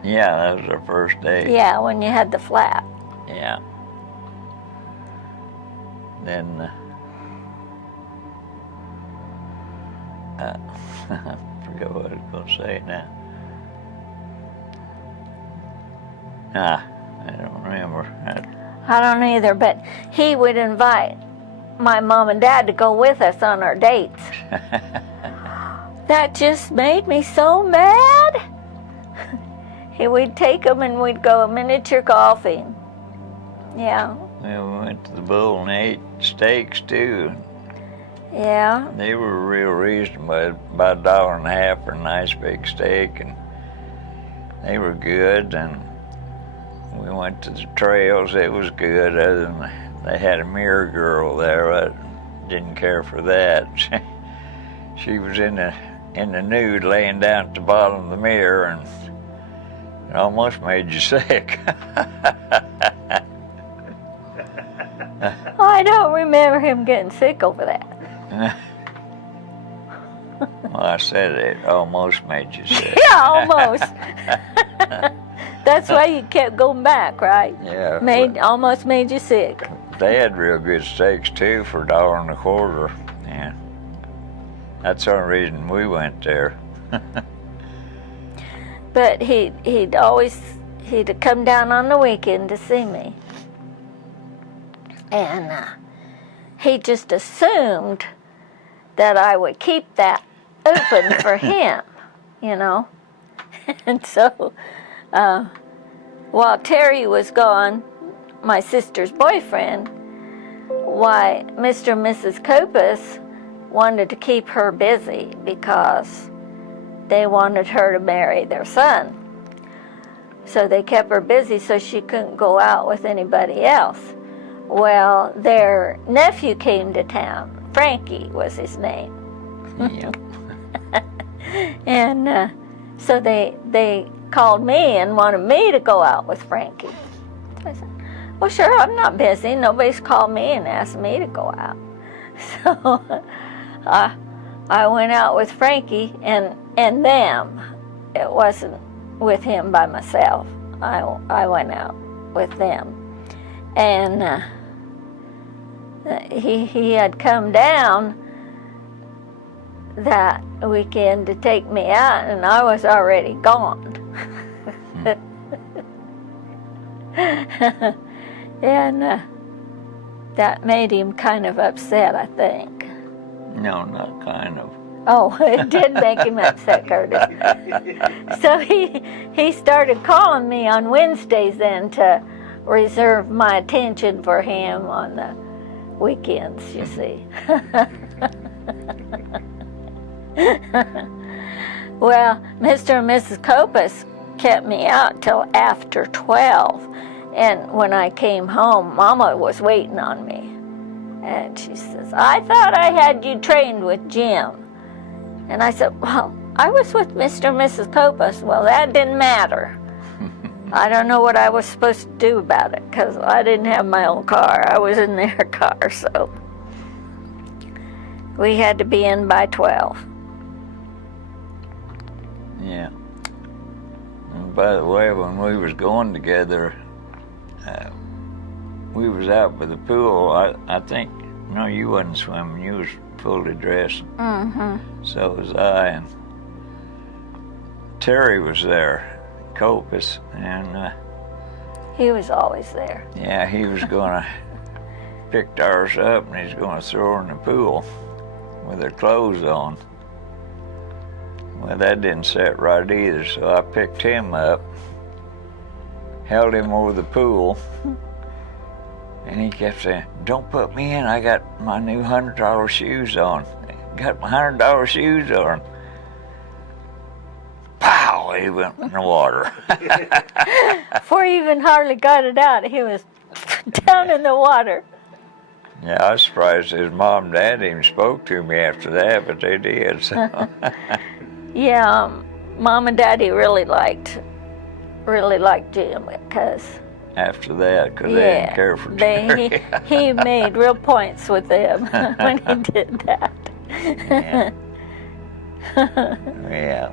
Yeah, that was our first date. Yeah, when you had the flat. Yeah. Then, I forgot what I was going to say now. I don't remember. I don't either, but he would invite my mom and dad to go with us on our dates. That just made me so mad. We'd take them and we'd go miniature golfing. Yeah. Well, we went to the Bull and ate steaks too. Yeah. They were real reasonable, about $1.50 for a nice big steak, and they were good. And we went to the trails. It was good. Other than they had a mirror girl there, I didn't care for that. She was in the nude, laying down at the bottom of the mirror, and it almost made you sick. I don't remember him getting sick over that. Well, I said it almost made you sick. Yeah, almost. That's why you kept going back, right? Yeah. Almost made you sick. They had real good steaks too for $1.25. Yeah. That's the only reason we went there. But he'd come down on the weekend to see me. And he just assumed that I would keep that open for him, you know. And so, while Terry was gone, my sister's boyfriend, why, Mr. and Mrs. Copus wanted to keep her busy because they wanted her to marry their son. So they kept her busy so she couldn't go out with anybody else. Well, their nephew came to town. Frankie was his name. Yeah. And so they called me and wanted me to go out with Frankie. I said, well, sure, I'm not busy. Nobody's called me and asked me to go out. So I went out with Frankie and them. It wasn't with him by myself. I went out with them. And he had come down that weekend to take me out, and I was already gone. And that made him kind of upset, I think. No, not kind of. Oh, it did make him upset, Curtis. So he started calling me on Wednesdays then to reserve my attention for him on the weekends, you see. Well, Mr. and Mrs. Copas kept me out till after 12. And when I came home, Mama was waiting on me. And she says, I thought I had you trained with Jim. And I said, well, I was with Mr. and Mrs. Copas. Well, that didn't matter. I don't know what I was supposed to do about it because I didn't have my own car. I was in their car, so we had to be in by 12. Yeah. And by the way, when we was going together, we was out by the pool. I think, no, you wasn't swimming. You was fully dressed. Mm-hmm. So was I. And Terry was there, Copus, and he was always there. yeah, he was gonna pick ours up and he's gonna throw her in the pool with her clothes on. Well, that didn't set right either, so I picked him up, held him over the pool, and he kept saying, don't put me in, I got my new $100 shoes on. Got my $100 shoes on. Pow, he went in the water. Before he even hardly got it out, he was down in the water. Yeah, I was surprised his mom and dad even spoke to me after that, but they did, so. Yeah, Mom and Daddy really liked Jim because After that, because they didn't care for Terry. he made real points with them when he did that. Yeah. Yeah.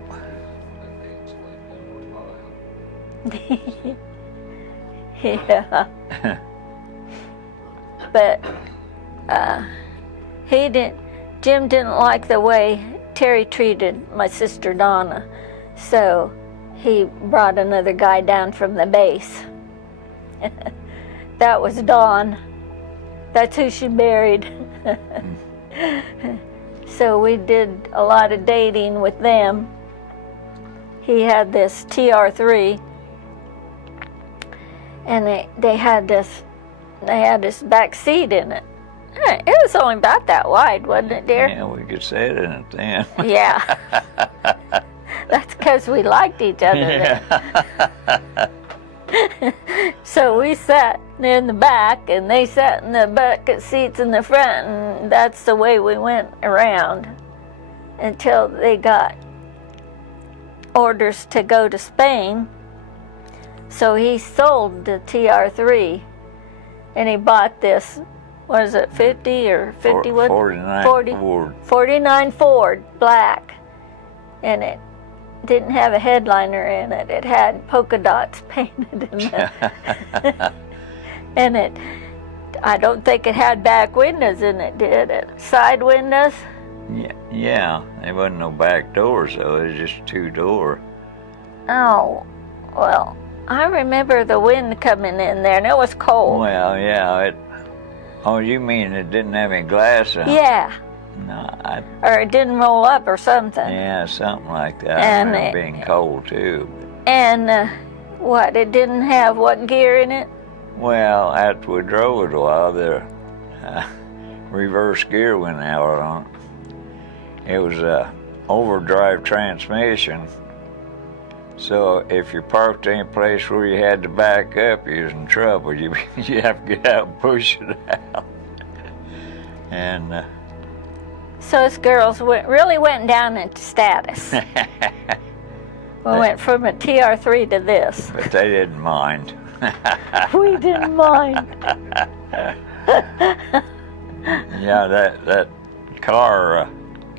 Yeah. But Jim didn't like the way Terry treated my sister Donna, so he brought another guy down from the base. That was Dawn. That's who she married. So we did a lot of dating with them. He had this TR3, and they had this back seat in it. It was only about that wide, wasn't it, dear? Yeah, we could sit in it then. Yeah. That's because we liked each other then. So we sat in the back, and they sat in the bucket seats in the front, and that's the way we went around until they got orders to go to Spain. So he sold the TR3, and he bought this, what is it, 50 or 51? 49 Ford, black. And it didn't have a headliner in it. It had polka dots painted in it. And I don't think it had back windows in it, did it? Side windows? Yeah, there wasn't no back doors, though. It was just two door. Oh, well, I remember the wind coming in there, and it was cold. Well, yeah, oh, you mean it didn't have any glass on it? Yeah. No, or it didn't roll up or something. Yeah, something like that. And I remember being cold, too. And what, it didn't have what gear in it? Well, after we drove it a while, the reverse gear went out on it. It was a overdrive transmission. So if you parked any place where you had to back up, you was in trouble. You have to get out and push it out. And so us girls really went down into status. We went from a TR3 to this. But they didn't mind. We didn't mind. Yeah, that car,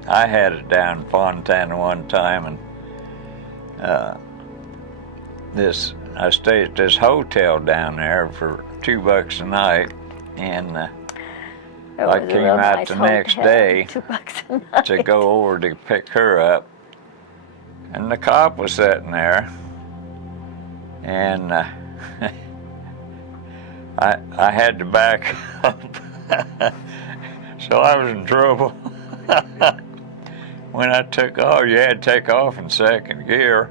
I had it down in Fontana one time, and I stayed at this hotel down there for $2 a night, and I came out the next day to go over to pick her up, and the cop was sitting there, and I had to back up, so I was in trouble. when I took off, you had to take off in second gear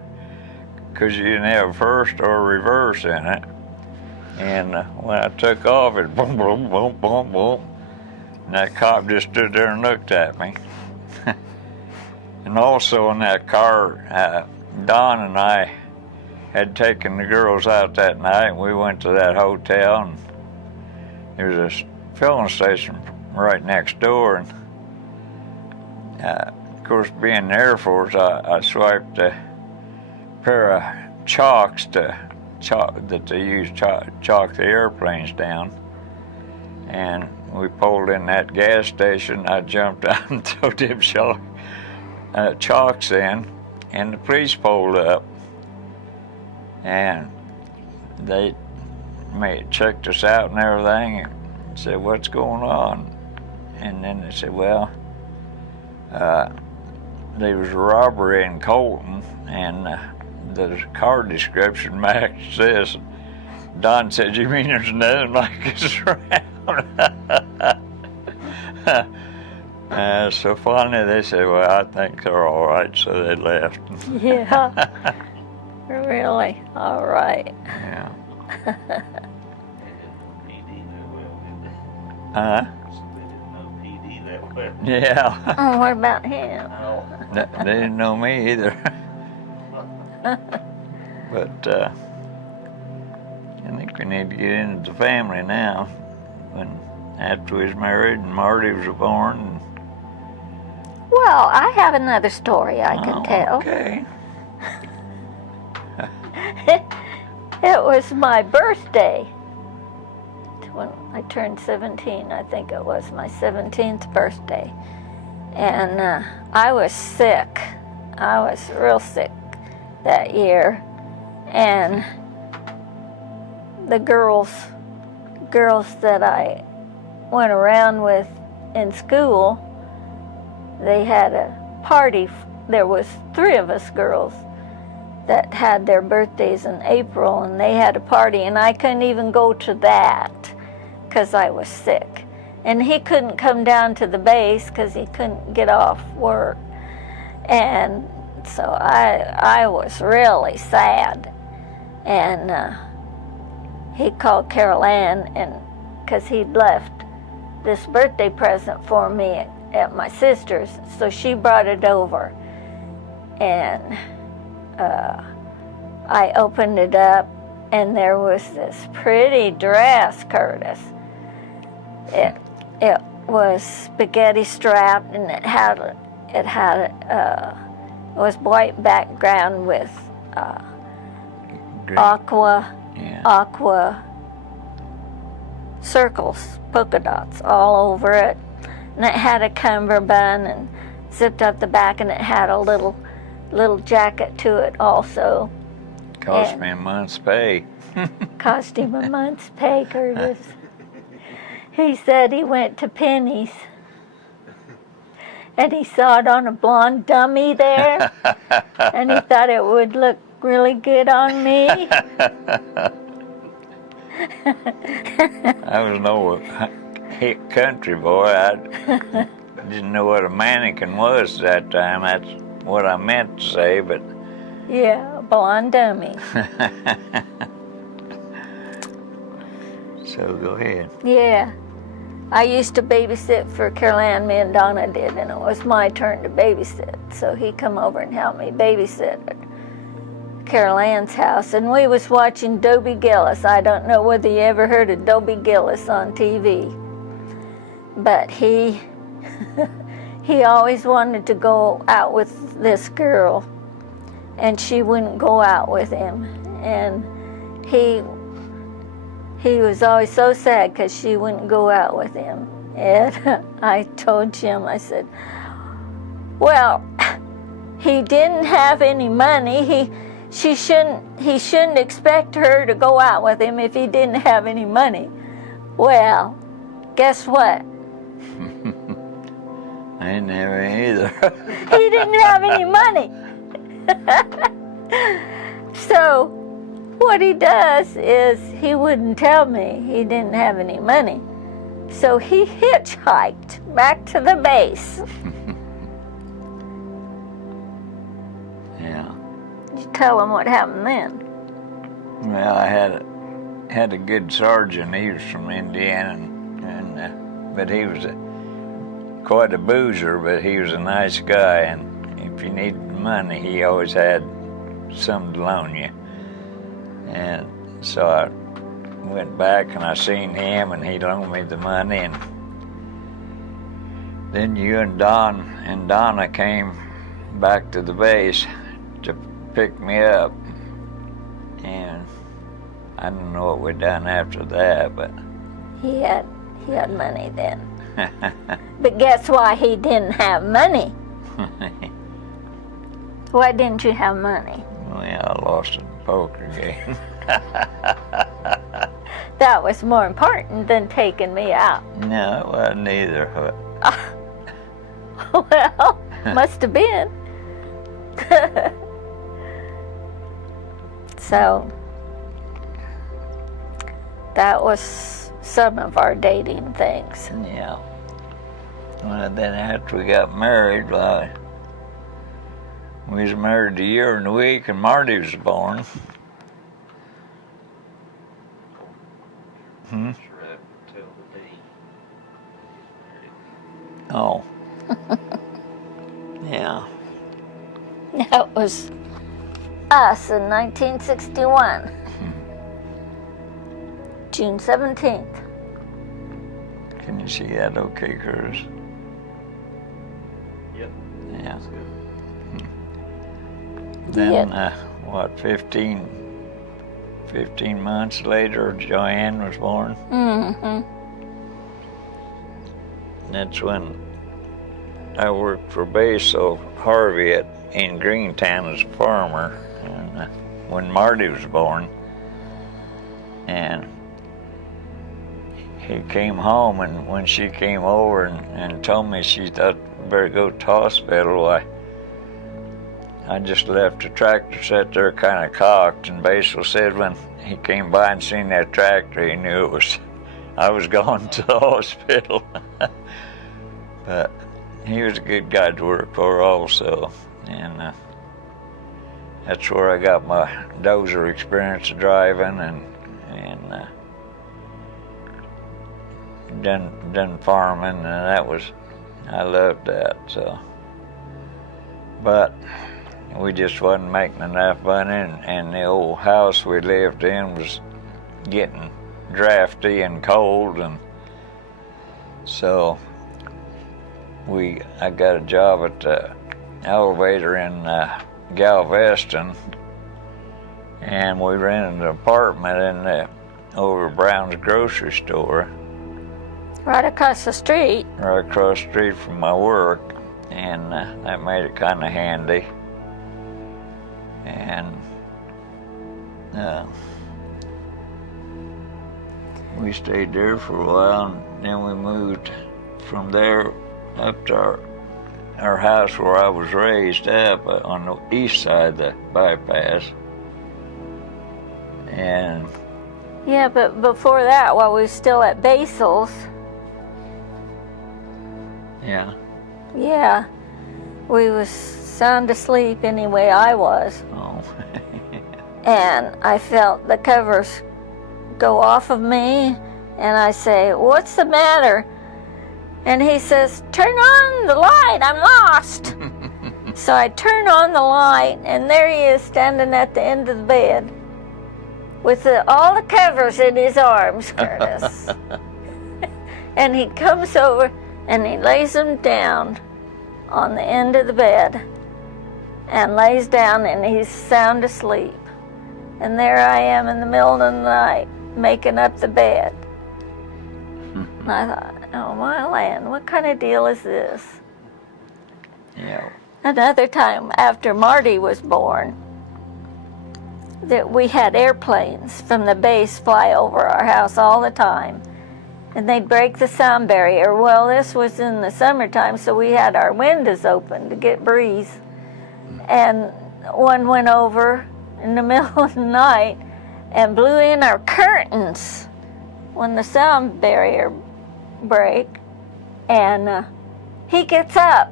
because you didn't have first or reverse in it. And when I took off, it boom, boom, boom, boom, boom. And that cop just stood there and looked at me. And also in that car, Don and I had taken the girls out that night, and we went to that hotel, and there was a filling station right next door. And of course, being in the Air Force, I swiped a pair of chalks that they use chalk the airplanes down. And we pulled in that gas station. I jumped out and threw them chalks in, and the police pulled up, and they checked us out and everything, and said, "What's going on?" And then they said, "Well, there was a robbery in Colton, and the car description matched this." Don said, "You mean there's nothing like this around?" So finally they said, "Well, I think they're all right," so they left. Yeah. Really? All right. Yeah. Yeah. Oh, what about him? They didn't know me either. But I think we need to get into the family now. After we was married and Marty was born. Well, I have another story I can tell. Okay. It was my birthday when I turned 17. I think it was my 17th birthday. And I was sick. I was real sick that year. And the girls that I went around with in school, they had a party. There was 3 of us girls that had their birthdays in April, and they had a party, and I couldn't even go to that because I was sick. And he couldn't come down to the base because he couldn't get off work. And so I was really sad. And he called Carol Ann, and because he'd left this birthday present for me at my sister's, so she brought it over. And I opened it up, and there was this pretty dress, Curtis. It was spaghetti strapped, and it was white background with aqua circles, polka dots all over it, and it had a cummerbund and zipped up the back, and it had a little jacket to it also. Cost me a month's pay. Cost him a month's pay, Curtis. He said he went to Penny's and he saw it on a blonde dummy there, and he thought it would look really good on me. I was no hick country boy. I didn't know what a mannequin was at that time. That's what I meant to say, but... Yeah, a blonde dummy. So go ahead. Yeah. I used to babysit for Carol Ann, me and Donna did, and it was my turn to babysit. So he come over and helped me babysit at Carol Ann's house, and we was watching Dobie Gillis. I don't know whether you ever heard of Dobie Gillis on TV, but he always wanted to go out with this girl, and she wouldn't go out with him, and he was always so sad because she wouldn't go out with him. And I told Jim, I said, well, he didn't have any money. He shouldn't expect her to go out with him if he didn't have any money. Well, guess what? I didn't have any either. He didn't have any money. So what he does is he wouldn't tell me he didn't have any money. So he hitchhiked back to the base. You tell him what happened then. Well, I had a good sergeant. He was from Indiana, and but he was quite a boozer, but he was a nice guy. And if you needed money, he always had some to loan you. And so I went back and I seen him, and he loaned me the money. And then you and Donna came back to the base to pick me up, and I don't know what we done after that, but He had money then. But guess why he didn't have money? Why didn't you have money? well, I lost a poker game. That was more important than taking me out. No, it wasn't either. Well, must have been. So, that was some of our dating things. Yeah. Well, then after we got married, well, we was married a year and a week, and Marty was born. Oh. Yeah. That was us in 1961. June 17th. Can you see that okay, Curtis? Yep. Yeah. That's good. Then, 15 months later, Joanne was born. Mm-hmm. That's when I worked for base, so Harvey in Greentown as a farmer, and when Marty was born, and he came home, and when she came over and told me she thought I better go to the hospital, I just left the tractor sat there kind of cocked, and Basil said when he came by and seen that tractor, he knew I was going to the hospital. But he was a good guy to work for also, and that's where I got my dozer experience of driving, and done farming, and I loved that. So, but we just wasn't making enough money, and the old house we lived in was getting drafty and cold, and so I got a job at the elevator in Galveston, and we rented an apartment over Brown's grocery store. Right across the street. Right across the street from my work, and that made it kind of handy. And we stayed there for a while, and then we moved from there up to our house where I was raised up on the east side of the bypass. And Yeah, but before that, while we were still at Basil's, yeah, we was sound asleep anyway, I was. Oh. And I felt the covers go off of me, and I say, "What's the matter?" And he says, "Turn on the light, I'm lost." So I turn on the light, and there he is standing at the end of the bed with all the covers in his arms, Curtis. And he comes over and he lays them down on the end of the bed and lays down, and he's sound asleep. And there I am in the middle of the night making up the bed. And I thought, oh my land, what kind of deal is this? Yeah. Another time after Marty was born, that we had airplanes from the base fly over our house all the time, and they'd break the sound barrier. Well, this was in the summertime, so we had our windows open to get breeze, and one went over in the middle of the night and blew in our curtains when the sound barrier break, and he gets up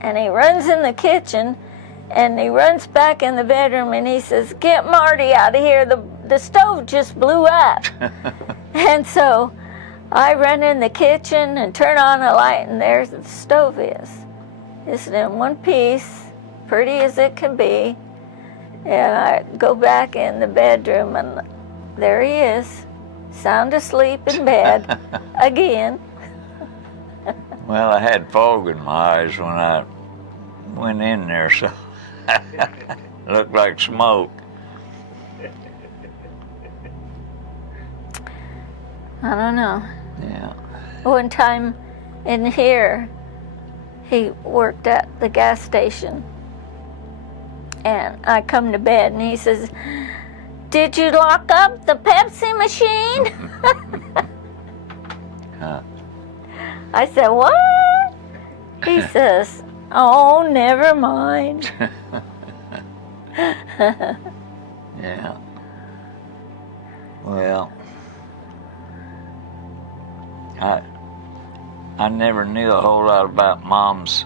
and he runs in the kitchen And he runs back in the bedroom and he says, "Get Marty out of here. The stove just blew up." And so I run in the kitchen and turn on the light, and there's the stove is. It's in one piece, pretty as it can be. And I go back in the bedroom, and there he is, sound asleep in bed again. Well, I had fog in my eyes when I went in there, so looked like smoke. I don't know. Yeah. One time in here, he worked at the gas station. And I come to bed and he says, "Did you lock up the Pepsi machine?" Huh. I said, "What?" He says, "Oh, never mind." Yeah. Well, I never knew a whole lot about Mom's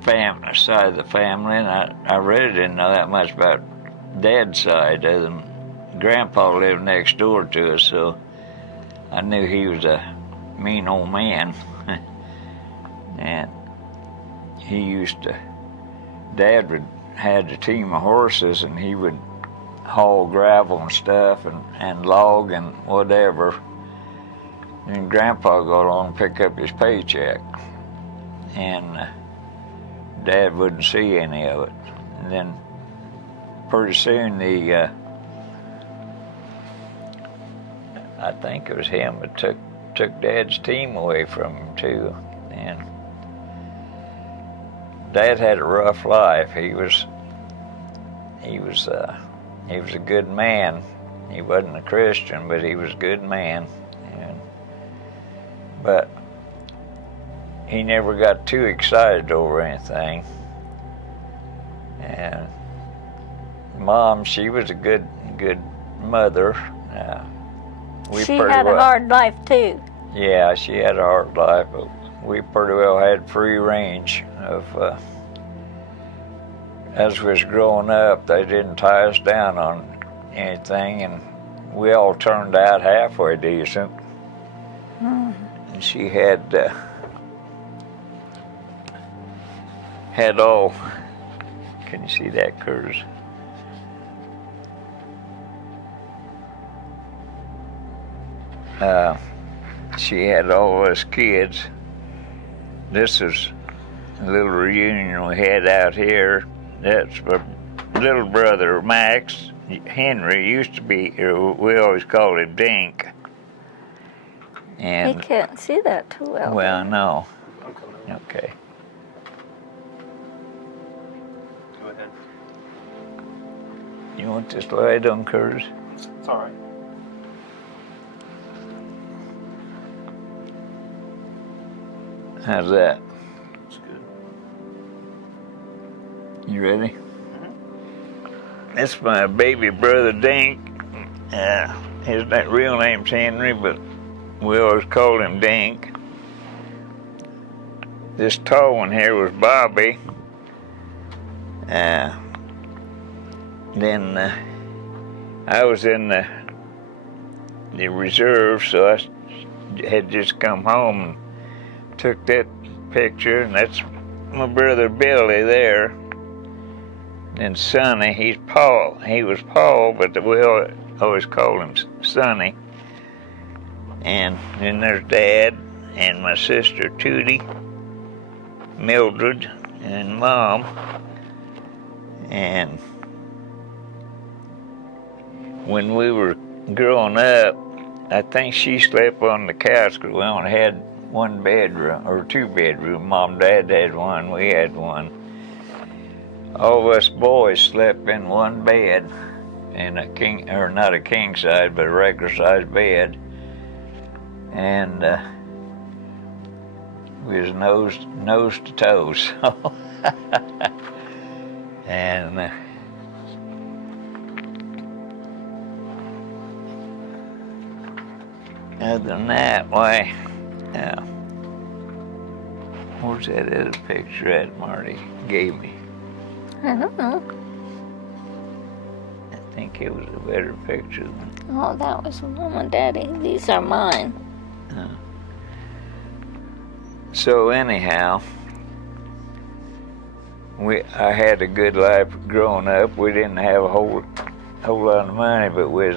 family side of the family, and I really didn't know that much about Dad's side, other than Grandpa lived next door to us, so I knew he was a mean old man. And he used to, Dad had a team of horses, and he would haul gravel and stuff and log and whatever. And Grandpa would go along and pick up his paycheck. And Dad wouldn't see any of it. And then pretty soon I think it was him that took Dad's team away from him too. And Dad had a rough life. He was a good man. He wasn't a Christian, but he was a good man. But he never got too excited over anything. And Mom, she was a good mother. She had a hard life too. Yeah, she had a hard life, but we pretty well had free range of. As we was growing up, they didn't tie us down on anything, and we all turned out halfway decent. And she had all. Can you see that, Curtis? She had all us kids. This is a little reunion we had out here. That's my little brother, Max. Henry used to be, we always called him Dink. And He can't see that too well. well, no. Okay. Go ahead. You want this light on, Curtis? It's all right. How's that? It's good. You ready? That's my baby brother Dink. His real name's Henry, but we always called him Dink. This tall one here was Bobby. Then I was in the reserve, so I had just come home and took that picture, and that's my brother Billy there. And Sonny, he's Paul. He was Paul, but we always called him Sonny. And then there's Dad and my sister Tootie, Mildred, and Mom. And when we were growing up, I think she slept on the couch because we only had one bedroom, or two bedrooms. Mom and Dad had one, we had one. All of us boys slept in one bed, in a king, or not a king size, but a regular sized bed. And we was nose to toes. And other than that, why, where's that other picture at Marty gave me? I don't know. I think it was a better picture than. Oh, that was Mom and Daddy. These are mine. So anyhow, I had a good life growing up. We didn't have a whole lot of money, but we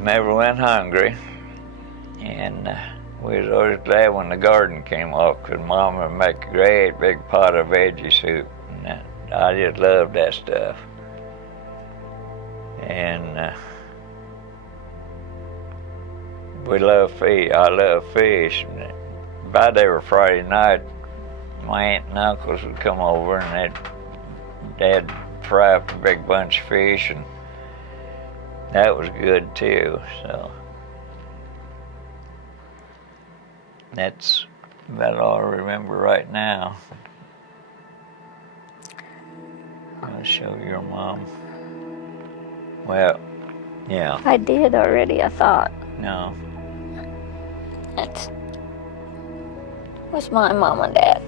never went hungry, and we was always glad when the garden came off, because Mom would make a great big pot of veggie soup, and I just loved that stuff. And we love fish. I love fish. About every Friday night, my aunt and uncles would come over, and Dad fry up a big bunch of fish, and that was good too. So that's about all I remember right now. I'll show your mom. Well, yeah. I did already, I thought. No. That was my mom and dad.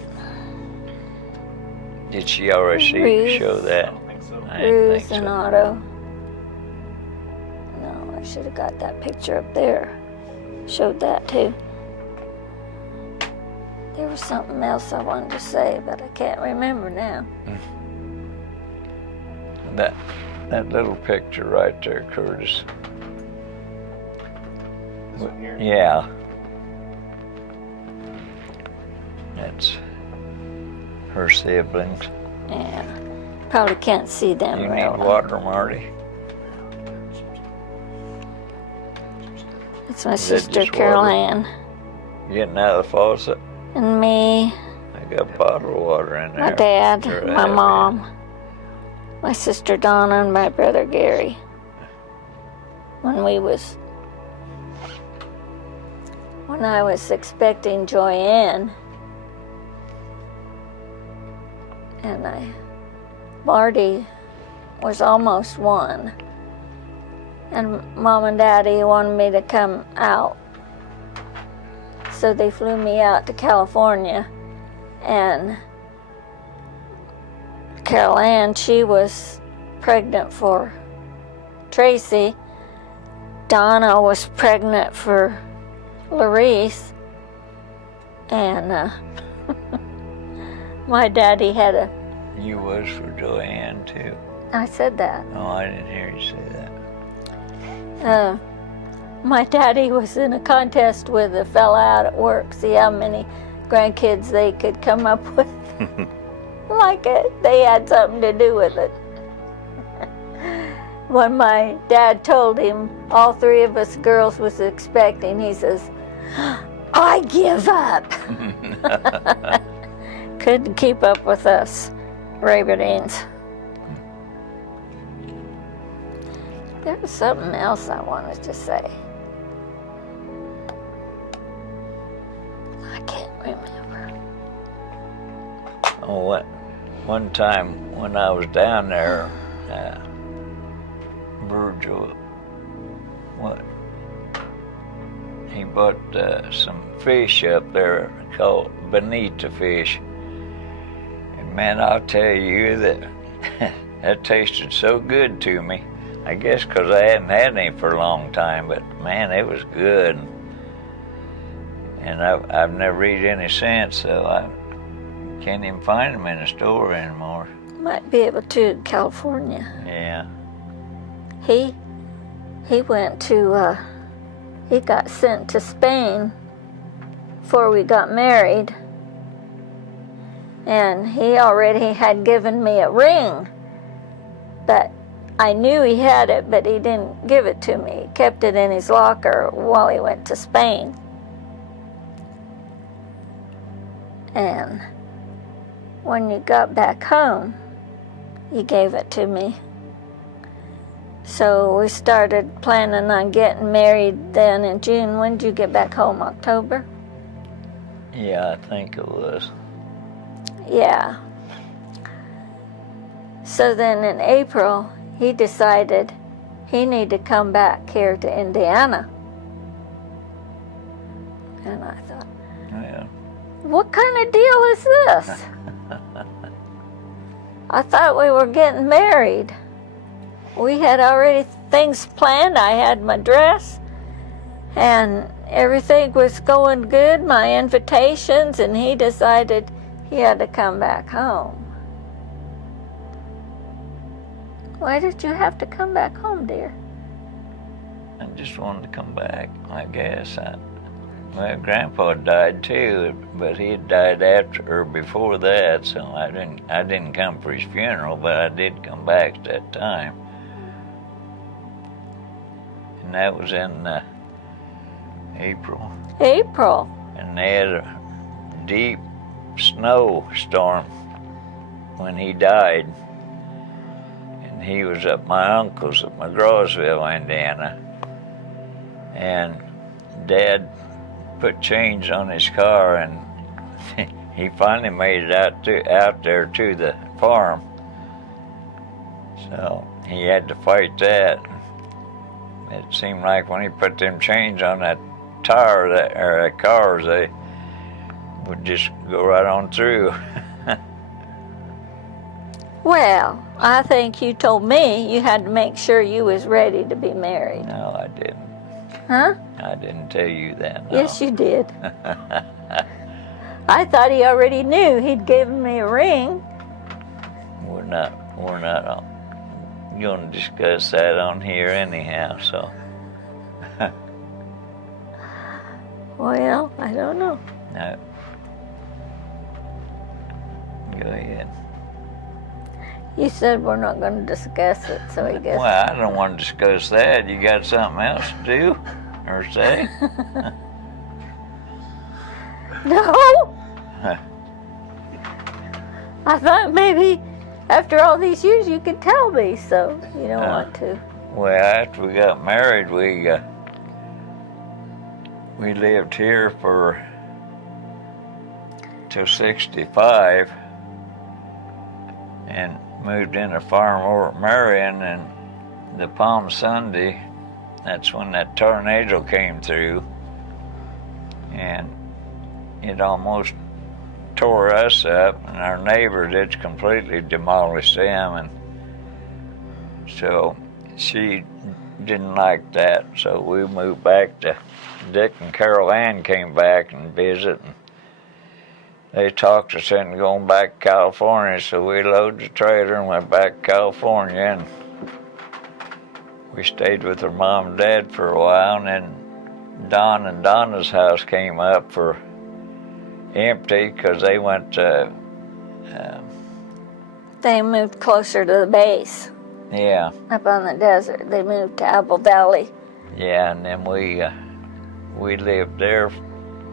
Did she already Ruth. show that? I don't think so. I didn't Ruth think and so. Otto. No, I should have got that picture up there. Showed that too. There was something else I wanted to say, but I can't remember now. That little picture right there, Curtis. This one here? Yeah. That's her siblings. Yeah. Probably can't see them You real need well. water, Marty? It's my Is that sister just Carol water? Ann Getting out of the faucet? and me, I got a bottle of water in there. my dad, Sure my have, mom, my sister Donna, and my brother Gary. When I was expecting Joyanne, and Marty was almost 1, and Mom and Daddy wanted me to come out, so they flew me out to California, and Carol Ann, she was pregnant for Tracy. Donna was pregnant for Larice, and my daddy had a. You was for Joanne too. I said that. No, I didn't hear you say that. My daddy was in a contest with a fella out at work, see how many grandkids they could come up with. Like they had something to do with it. When my dad told him all 3 of us girls was expecting, he says, "I give up." Couldn't keep up with us Rayberdines. There was something else I wanted to say. I can't remember. Oh, one time when I was down there, Virgil, he bought some fish up there called bonita fish. And man, I'll tell you that that tasted so good to me. I guess because I hadn't had any for a long time, but man, it was good. And I've never eaten any since, so I can't even find them in the store anymore. Might be able to in California. Yeah. He went to, he got sent to Spain before we got married. And he already had given me a ring. But I knew he had it, but he didn't give it to me. He kept it in his locker while he went to Spain. And when you got back home, he gave it to me. So we started planning on getting married then in June. When did you get back home? October? Yeah, I think it was. Yeah. So then in April, he decided he needed to come back here to Indiana. And I thought, Yeah. what kind of deal is this? I thought we were getting married. We had already things planned. I had my dress, and everything was going good, my invitations, and he decided he had to come back home. Why did you have to come back home, dear? I just wanted to come back, I guess. My grandpa died too, but he had died after or before that, so I didn't come for his funeral, but I did come back at that time. And that was in April. April. And they had a deep snowstorm when he died. And he was at my uncle's at McGrawsville, Indiana. And Dad put chains on his car, and he finally made it out there to the farm. So he had to fight that. It seemed like when he put them chains on that tire, that cars, they would just go right on through. Well, I think you told me you had to make sure you was ready to be married. No, I didn't. Huh? I didn't tell you that. No. Yes, you did. I thought he already knew. He'd given me a ring. We're not going to discuss that on here anyhow, so. Well, I don't know. No. Go ahead. You said we're not going to discuss it, so I guess. Well, I don't want to discuss that. You got something else to do or say? No! I thought maybe after all these years you could tell me, so you don't want to. Well, after we got married, we lived here till 65 and moved in a farm over at Marion, and the Palm Sunday, that's when that tornado came through, and it almost tore us up, and our neighbors, it's completely demolished them, and so she didn't like that, so we moved back to Dick and Carol Ann came back and visit, and they talked us into going back to California, so we loaded the trailer and went back to California, and we stayed with her mom and dad for a while, and then Don and Donna's house came up for empty because they went to They moved closer to the base. yeah. Up on the desert. They moved to Apple Valley. Yeah, and then we lived there,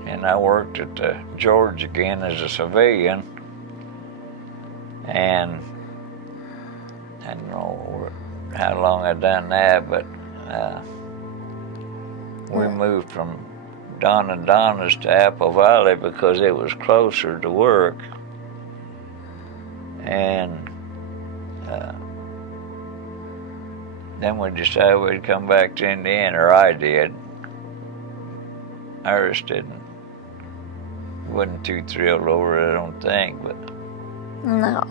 and I worked at George again as a civilian, and I don't know how long I done that, but we moved from Don and Donna's to Apple Valley because it was closer to work, and then we decided we'd come back to Indiana, or I did. Iris wasn't too thrilled over it, I don't think, but No.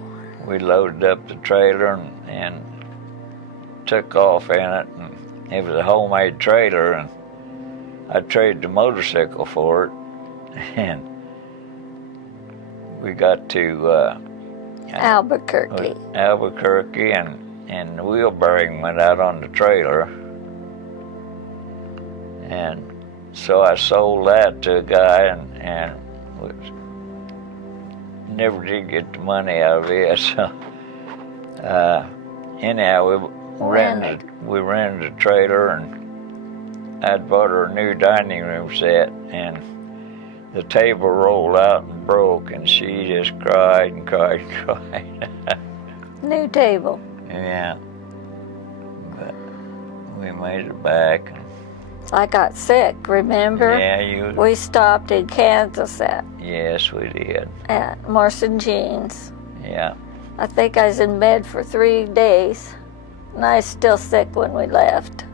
we loaded up the trailer and took off in it, and it was a homemade trailer, and I traded the motorcycle for it, and we got to Albuquerque. Albuquerque, and the wheel bearing went out on the trailer, and so I sold that to a guy, and never did get the money out of it. So anyhow, we rented a trailer, and I'd bought her a new dining room set, and the table rolled out and broke, and she just cried and cried and cried. New table. Yeah, but we made it back. I got sick, remember? Yeah, We stopped in Kansas Yes, we did. at Morrison Jeans. Yeah. I think I was in bed for 3 days, and I was still sick when we left.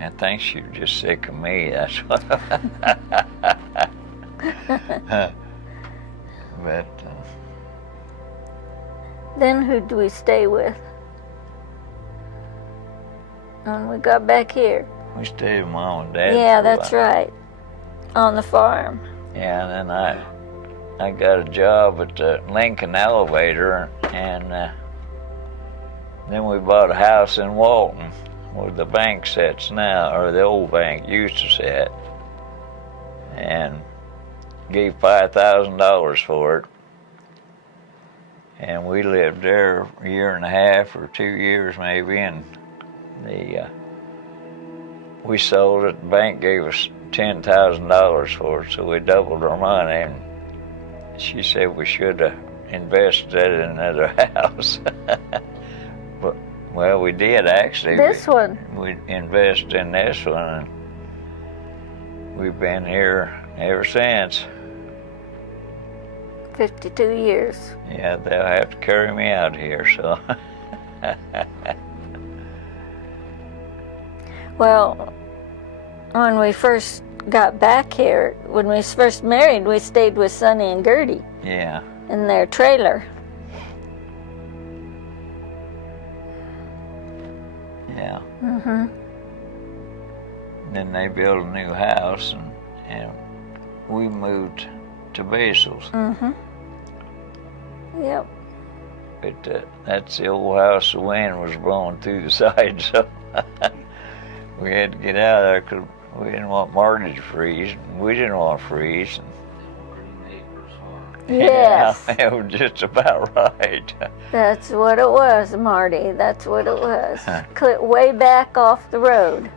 I think she was just sick of me. That's what. But Then who'd we stay with? When we got back here. we stayed with Mom and Dad. Yeah, for a that's while. right. On the farm. Yeah, and then I got a job at the Lincoln Elevator, and then we bought a house in Walton, where the bank sits now, or the old bank used to sit, and gave $5,000 for it. And we lived there a year and a half or 2 years maybe, and we sold it. The bank gave us $10,000 for it, so we doubled our money. And she said we should have invested it in another house. But well, we did actually. This one. We invested in this one, and we've been here ever since. 52 years. Yeah, they'll have to carry me out here, so. Well, when we first got back here, when we first married, we stayed with Sonny and Gertie Yeah, in their trailer. yeah. Mm-hmm. Then they built a new house, and we moved to Basil's. Mm-hmm. Yep. But that's the old house. The wind was blowing through the side, so we had to get out of there because we didn't want Marty to freeze. And we didn't want to freeze. Yes. Yeah, it was just about right. That's what it was, Marty. That's what it was. Way back off the road.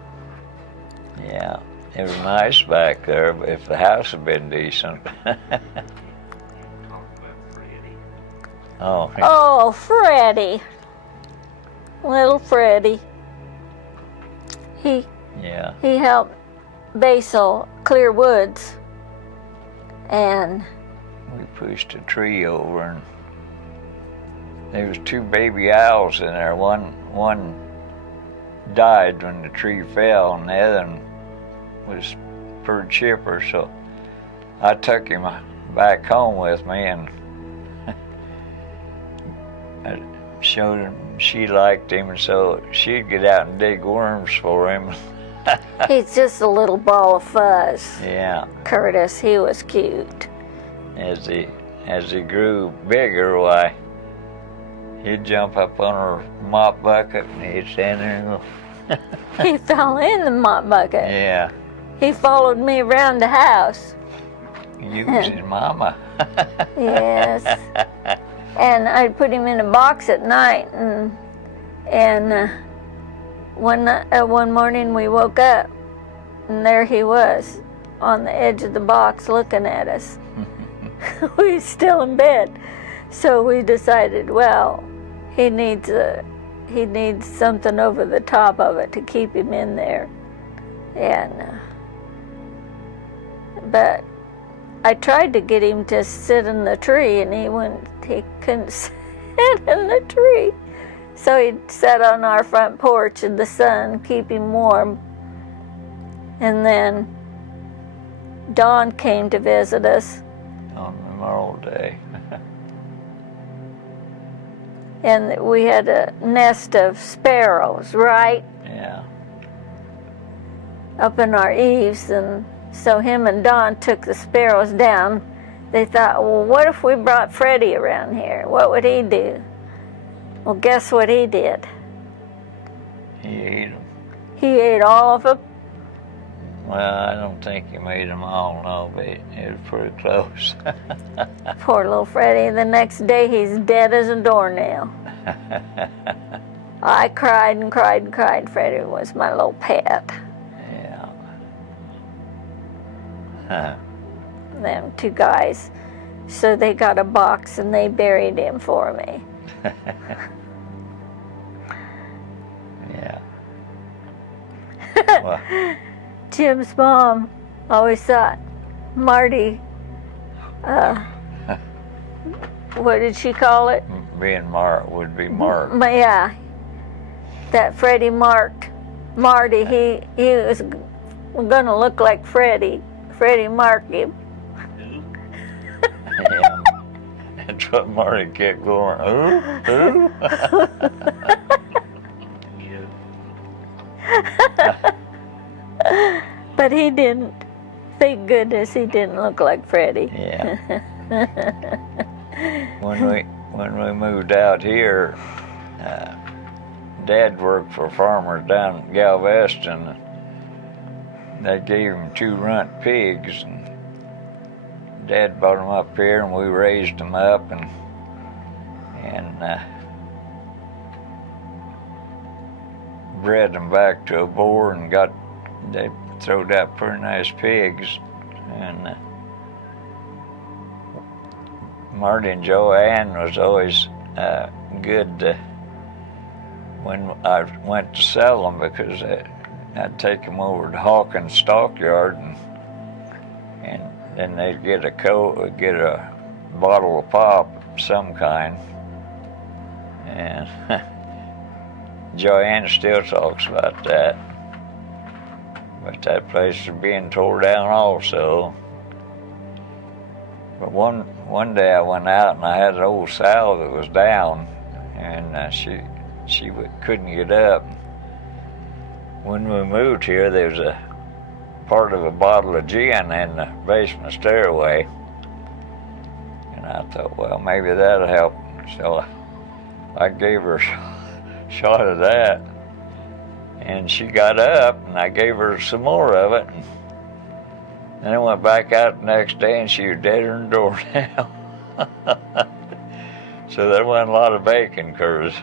Yeah, it was nice back there, but if the house had been decent. Oh, Oh, Freddie. Little Freddie. He yeah. helped Basil clear woods. And We pushed a tree over, and there was 2 baby owls in there. One died when the tree fell, and the other one was pretty chipper. So I took him back home with me, and I showed him she liked him, and so she'd get out and dig worms for him. he's just a little ball of fuzz. Yeah. Curtis, he was cute. As he grew bigger, why, he'd jump up on her mop bucket and he'd stand there and go. He fell in the mop bucket. Yeah, He followed me around the house. you was his mama. Yes. And I'd put him in a box at night, and one morning we woke up, and there he was on the edge of the box looking at us. We was still in bed, so we decided, well, he needs something over the top of it to keep him in there, and but I tried to get him to sit in the tree, and he couldn't sit in the tree. So he sat on our front porch in the sun, keep him warm. And then Dawn came to visit us, On Memorial Day. and we had a nest of sparrows right Yeah. up in our eaves, and so him and Dawn took the sparrows down. They thought, well, what if we brought Freddie around here? What would he do? Well, guess what he did? He ate them. He ate all of them. Well, I don't think he made them all, no, but it was pretty close. Poor little Freddie. The next day, he's dead as a doornail. I cried and cried and cried. Freddie was my little pet. Yeah. Them 2 guys. So they got a box and they buried him for me. Yeah. Well, Jim's mom always thought Marty, what did she call it? being Mark would be Mark. Yeah, that Freddie Marty, he was gonna look like Freddie Marked him. Yeah. That's what Marty kept going, ooh. Yeah. But he didn't. Thank goodness he didn't look like Freddie. Yeah. When we moved out here, Dad worked for farmers down in Galveston. They gave him 2 runt pigs, and Dad brought them up here, and we raised them up, and bred them back to a boar, and they throwed out pretty nice pigs. And Marty and Joanne was always good when I went to sell them, because I'd take them over to Hawkins Stockyard, and then they'd get a bottle of pop of some kind. And Joanne still talks about that. But that place is being tore down also. But one day I went out and I had an old sow that was down, and she couldn't get up. When we moved here, there was a part of a bottle of gin in the basement stairway, and I thought, well, maybe that'll help. So I gave her a shot of that, and she got up, and I gave her some more of it. And then I went back out the next day, and she was deader than a doornail. So there wasn't a lot of bacon, Curtis.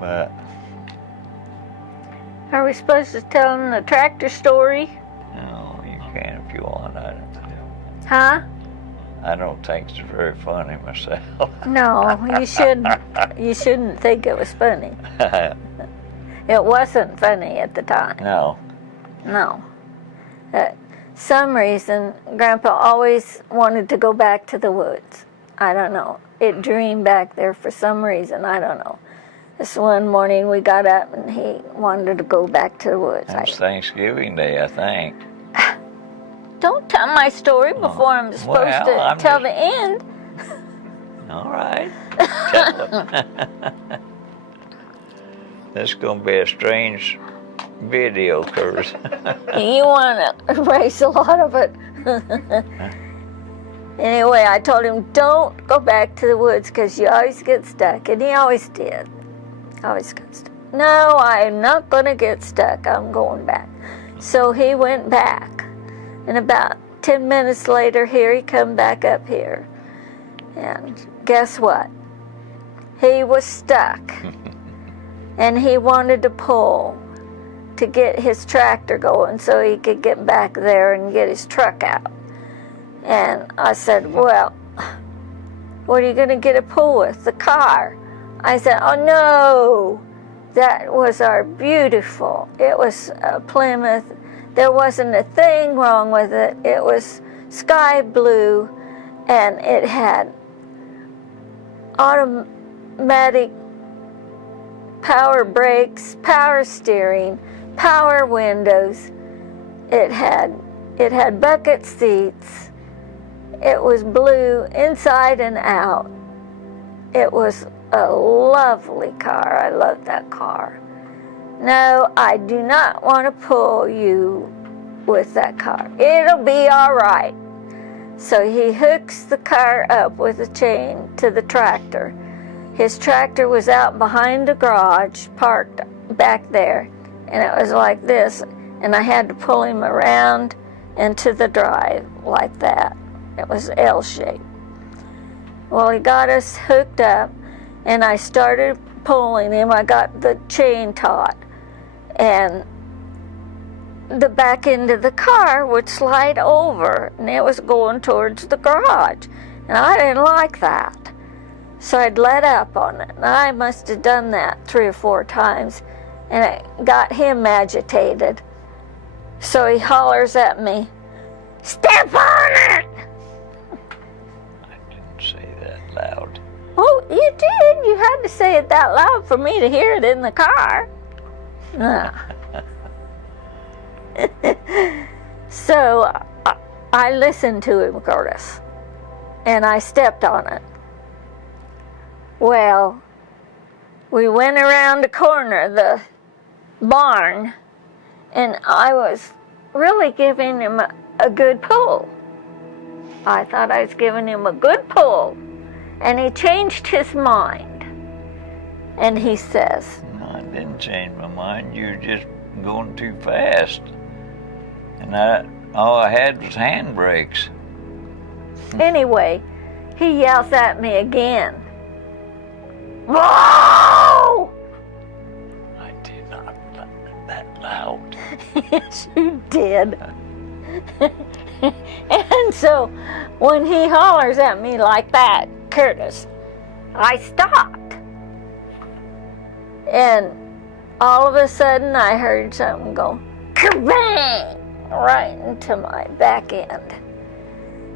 But Are we supposed to tell him the tractor story? no, you can if you want. Huh? I don't think it's very funny myself. No, you shouldn't. You shouldn't think it was funny. It wasn't funny at the time. No. No. Some reason, Grandpa always wanted to go back to the woods. I don't know. It drew him back there for some reason. I don't know. This one morning we got up and he wanted to go back to the woods. It was Thanksgiving Day, I think. Don't tell my story before I'm supposed to tell the end. All right. Tell it. This is going to be a strange video, Curtis. You want to erase a lot of it. Anyway, I told him, don't go back to the woods because you always get stuck. And he always did. Always got stuck. No, I'm not going to get stuck. I'm going back. So he went back. And about 10 minutes later, here he come back up here. And guess what? He was stuck. And he wanted to pull to get his tractor going so he could get back there and get his truck out. And I said, well, what are you going to get a pull with? The car. I said, oh no, that was our beautiful. It was a Plymouth. There wasn't a thing wrong with it. It was sky blue, and it had automatic power brakes, power steering, power windows. It had bucket seats. It was blue inside and out. It was a lovely car. I loved that car. No, I do not want to pull you with that car. It'll be all right. So he hooks the car up with a chain to the tractor. His tractor was out behind the garage, parked back there, and it was like this, and I had to pull him around into the drive like that. It was L-shaped. Well, he got us hooked up, and I started pulling him. I got the chain taut, and the back end of the car would slide over, and it was going towards the garage, and I didn't like that. So I'd let up on it, and I must have done that 3 or 4 times, and it got him agitated. So he hollers at me, "Step on it!" I didn't say that loud. Oh, you did. You had to say it that loud for me to hear it in the car. So I listened to him, Curtis. and I stepped on it. Well, we went around the corner of the barn, and I was really giving him a good pull. I thought I was giving him a good pull, and he changed his mind. And he says, No, I didn't change my mind. You were just going too fast. And all I had was handbrakes. anyway, he yells at me again. Whoa! I did not that loud. Yes, you did. And so when he hollers at me like that, Curtis, I stopped. And all of a sudden I heard something go kabang right into my back end.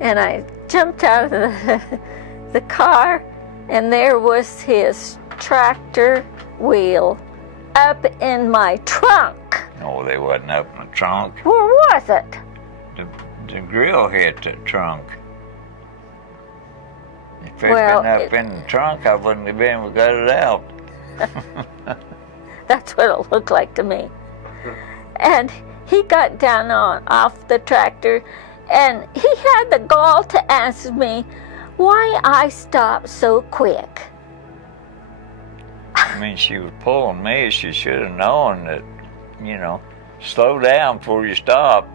And I jumped out of the car, and there was his tractor wheel up in my trunk. No, they wasn't up in the trunk. Where was it? The grill hit the trunk. If it'd Well, been up in the trunk, I wouldn't have been able to get it out. That's what it looked like to me. And he got down off the tractor, and he had the gall to ask me why I stopped so quick. I mean, she was pulling me. She should have known that, slow down before you stop.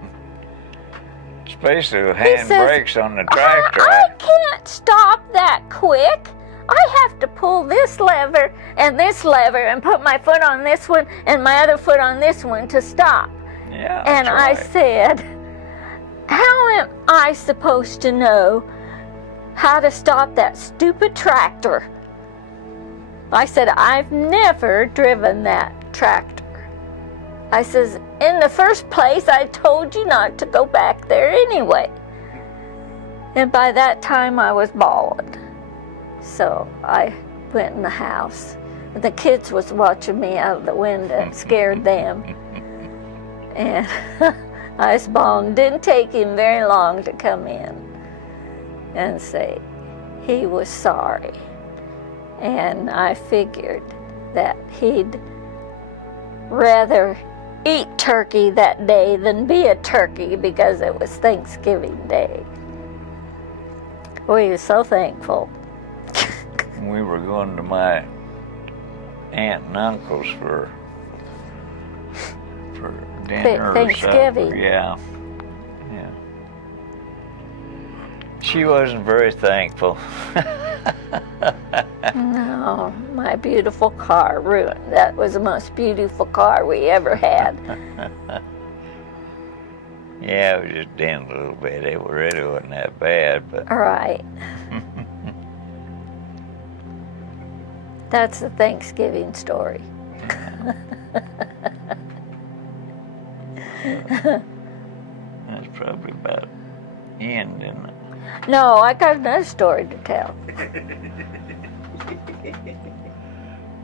Especially with hand brakes on the tractor. I can't stop that quick. I have to pull this lever and put my foot on this one and my other foot on this one to stop. Yeah, And I said, how am I supposed to know how to stop that stupid tractor? I said, I've never driven that tractor. I says, in the first place, I told you not to go back there anyway. And by that time, I was bawling. So I went in the house. The kids was watching me out of the window. It scared them. And I was bawling. Didn't take him very long to come in and say he was sorry. And I figured that he'd rather eat turkey that day than be a turkey because it was Thanksgiving Day. We were so thankful. We were going to my aunt and uncle's for dinner or Thanksgiving. supper. Yeah. She wasn't very thankful. No, my beautiful car ruined. That was the most beautiful car we ever had. Yeah, it was just dented a little bit. It really wasn't that bad, but Right. That's the Thanksgiving story. that's probably about the end, isn't it? No, I got another story to tell.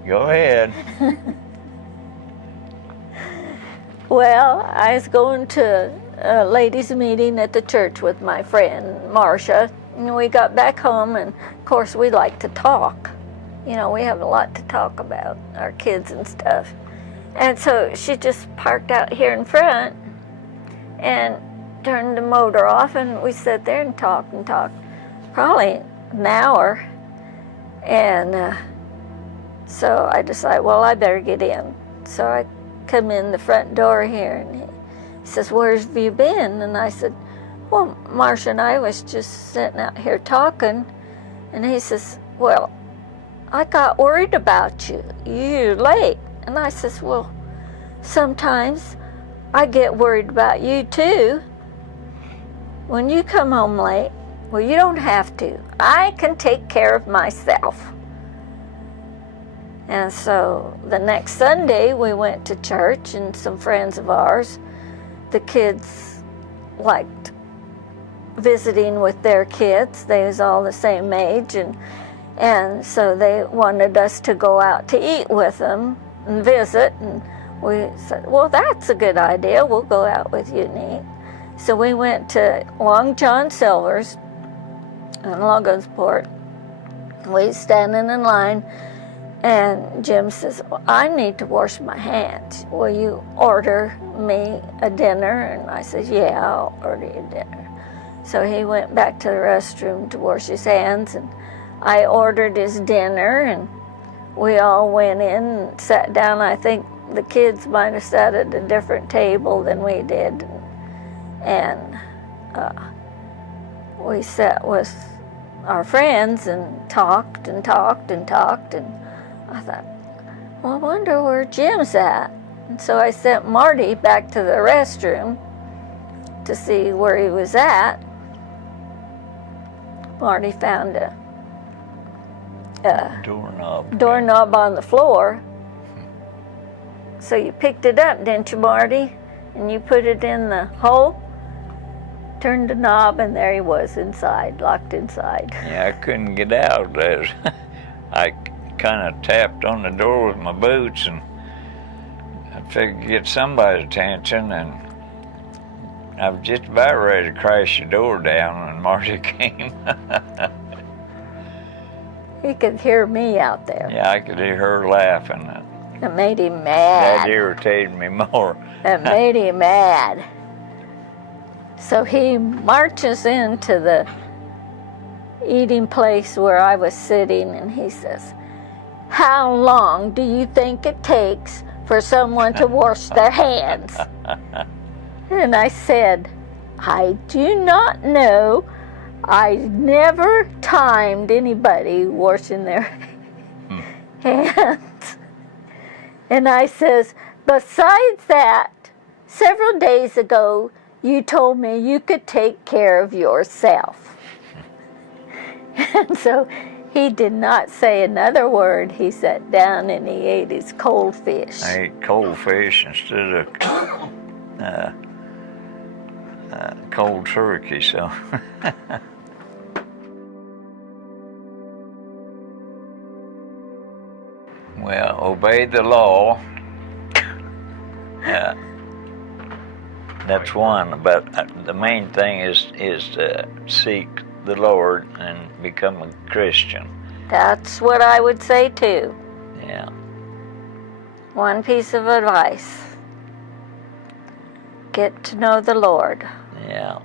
Go ahead. Well, I was going to a ladies' meeting at the church with my friend Marcia, and we got back home, and of course we like to talk. We have a lot to talk about, our kids and stuff. And so she just parked out here in front and turned the motor off, and we sat there and talked probably an hour. And so I decided, well, I better get in. So I come in the front door here, and he says, where have you been? And I said, well, Marcia and I was just sitting out here talking. And he says, well, I got worried about you. You're late. And I says, well, sometimes I get worried about you too. When you come home late, well, you don't have to. I can take care of myself. And so the next Sunday we went to church, and some friends of ours, the kids liked visiting with their kids. They was all the same age, and so they wanted us to go out to eat with them and visit. And we said, well, that's a good idea. We'll go out with you and eat. So we went to Long John Silver's, in Logansport. We standing in line, and Jim says, well, I need to wash my hands. Will you order me a dinner? And I said, yeah, I'll order you dinner. So he went back to the restroom to wash his hands, and I ordered his dinner, and we all went in and sat down. I think the kids might have sat at a different table than we did. And we sat with our friends and talked and talked and talked. And I thought, well, I wonder where Jim's at. And so I sent Marty back to the restroom to see where he was at. Marty found a doorknob on the floor. So you picked it up, didn't you, Marty? And you put it in the hole, turned the knob, and there he was inside, locked inside. Yeah, I couldn't get out. I kind of tapped on the door with my boots, and I figured to get somebody's attention, and I was just about ready to crash the door down when Marty came. He could hear me out there. Yeah, I could hear her laughing. It made him mad. That irritated me more. It made him mad. So he marches into the eating place where I was sitting, and he says, how long do you think it takes for someone to wash their hands? And I said, I do not know. I never timed anybody washing their hands. And I says, besides that, several days ago, you told me you could take care of yourself. And so he did not say another word. He sat down and he ate his cold fish. I ate cold fish instead of cold turkey, so. Well, obey the law. That's one, but the main thing is to seek the Lord and become a Christian. That's what I would say too. Yeah. One piece of advice. Get to know the Lord. Yeah.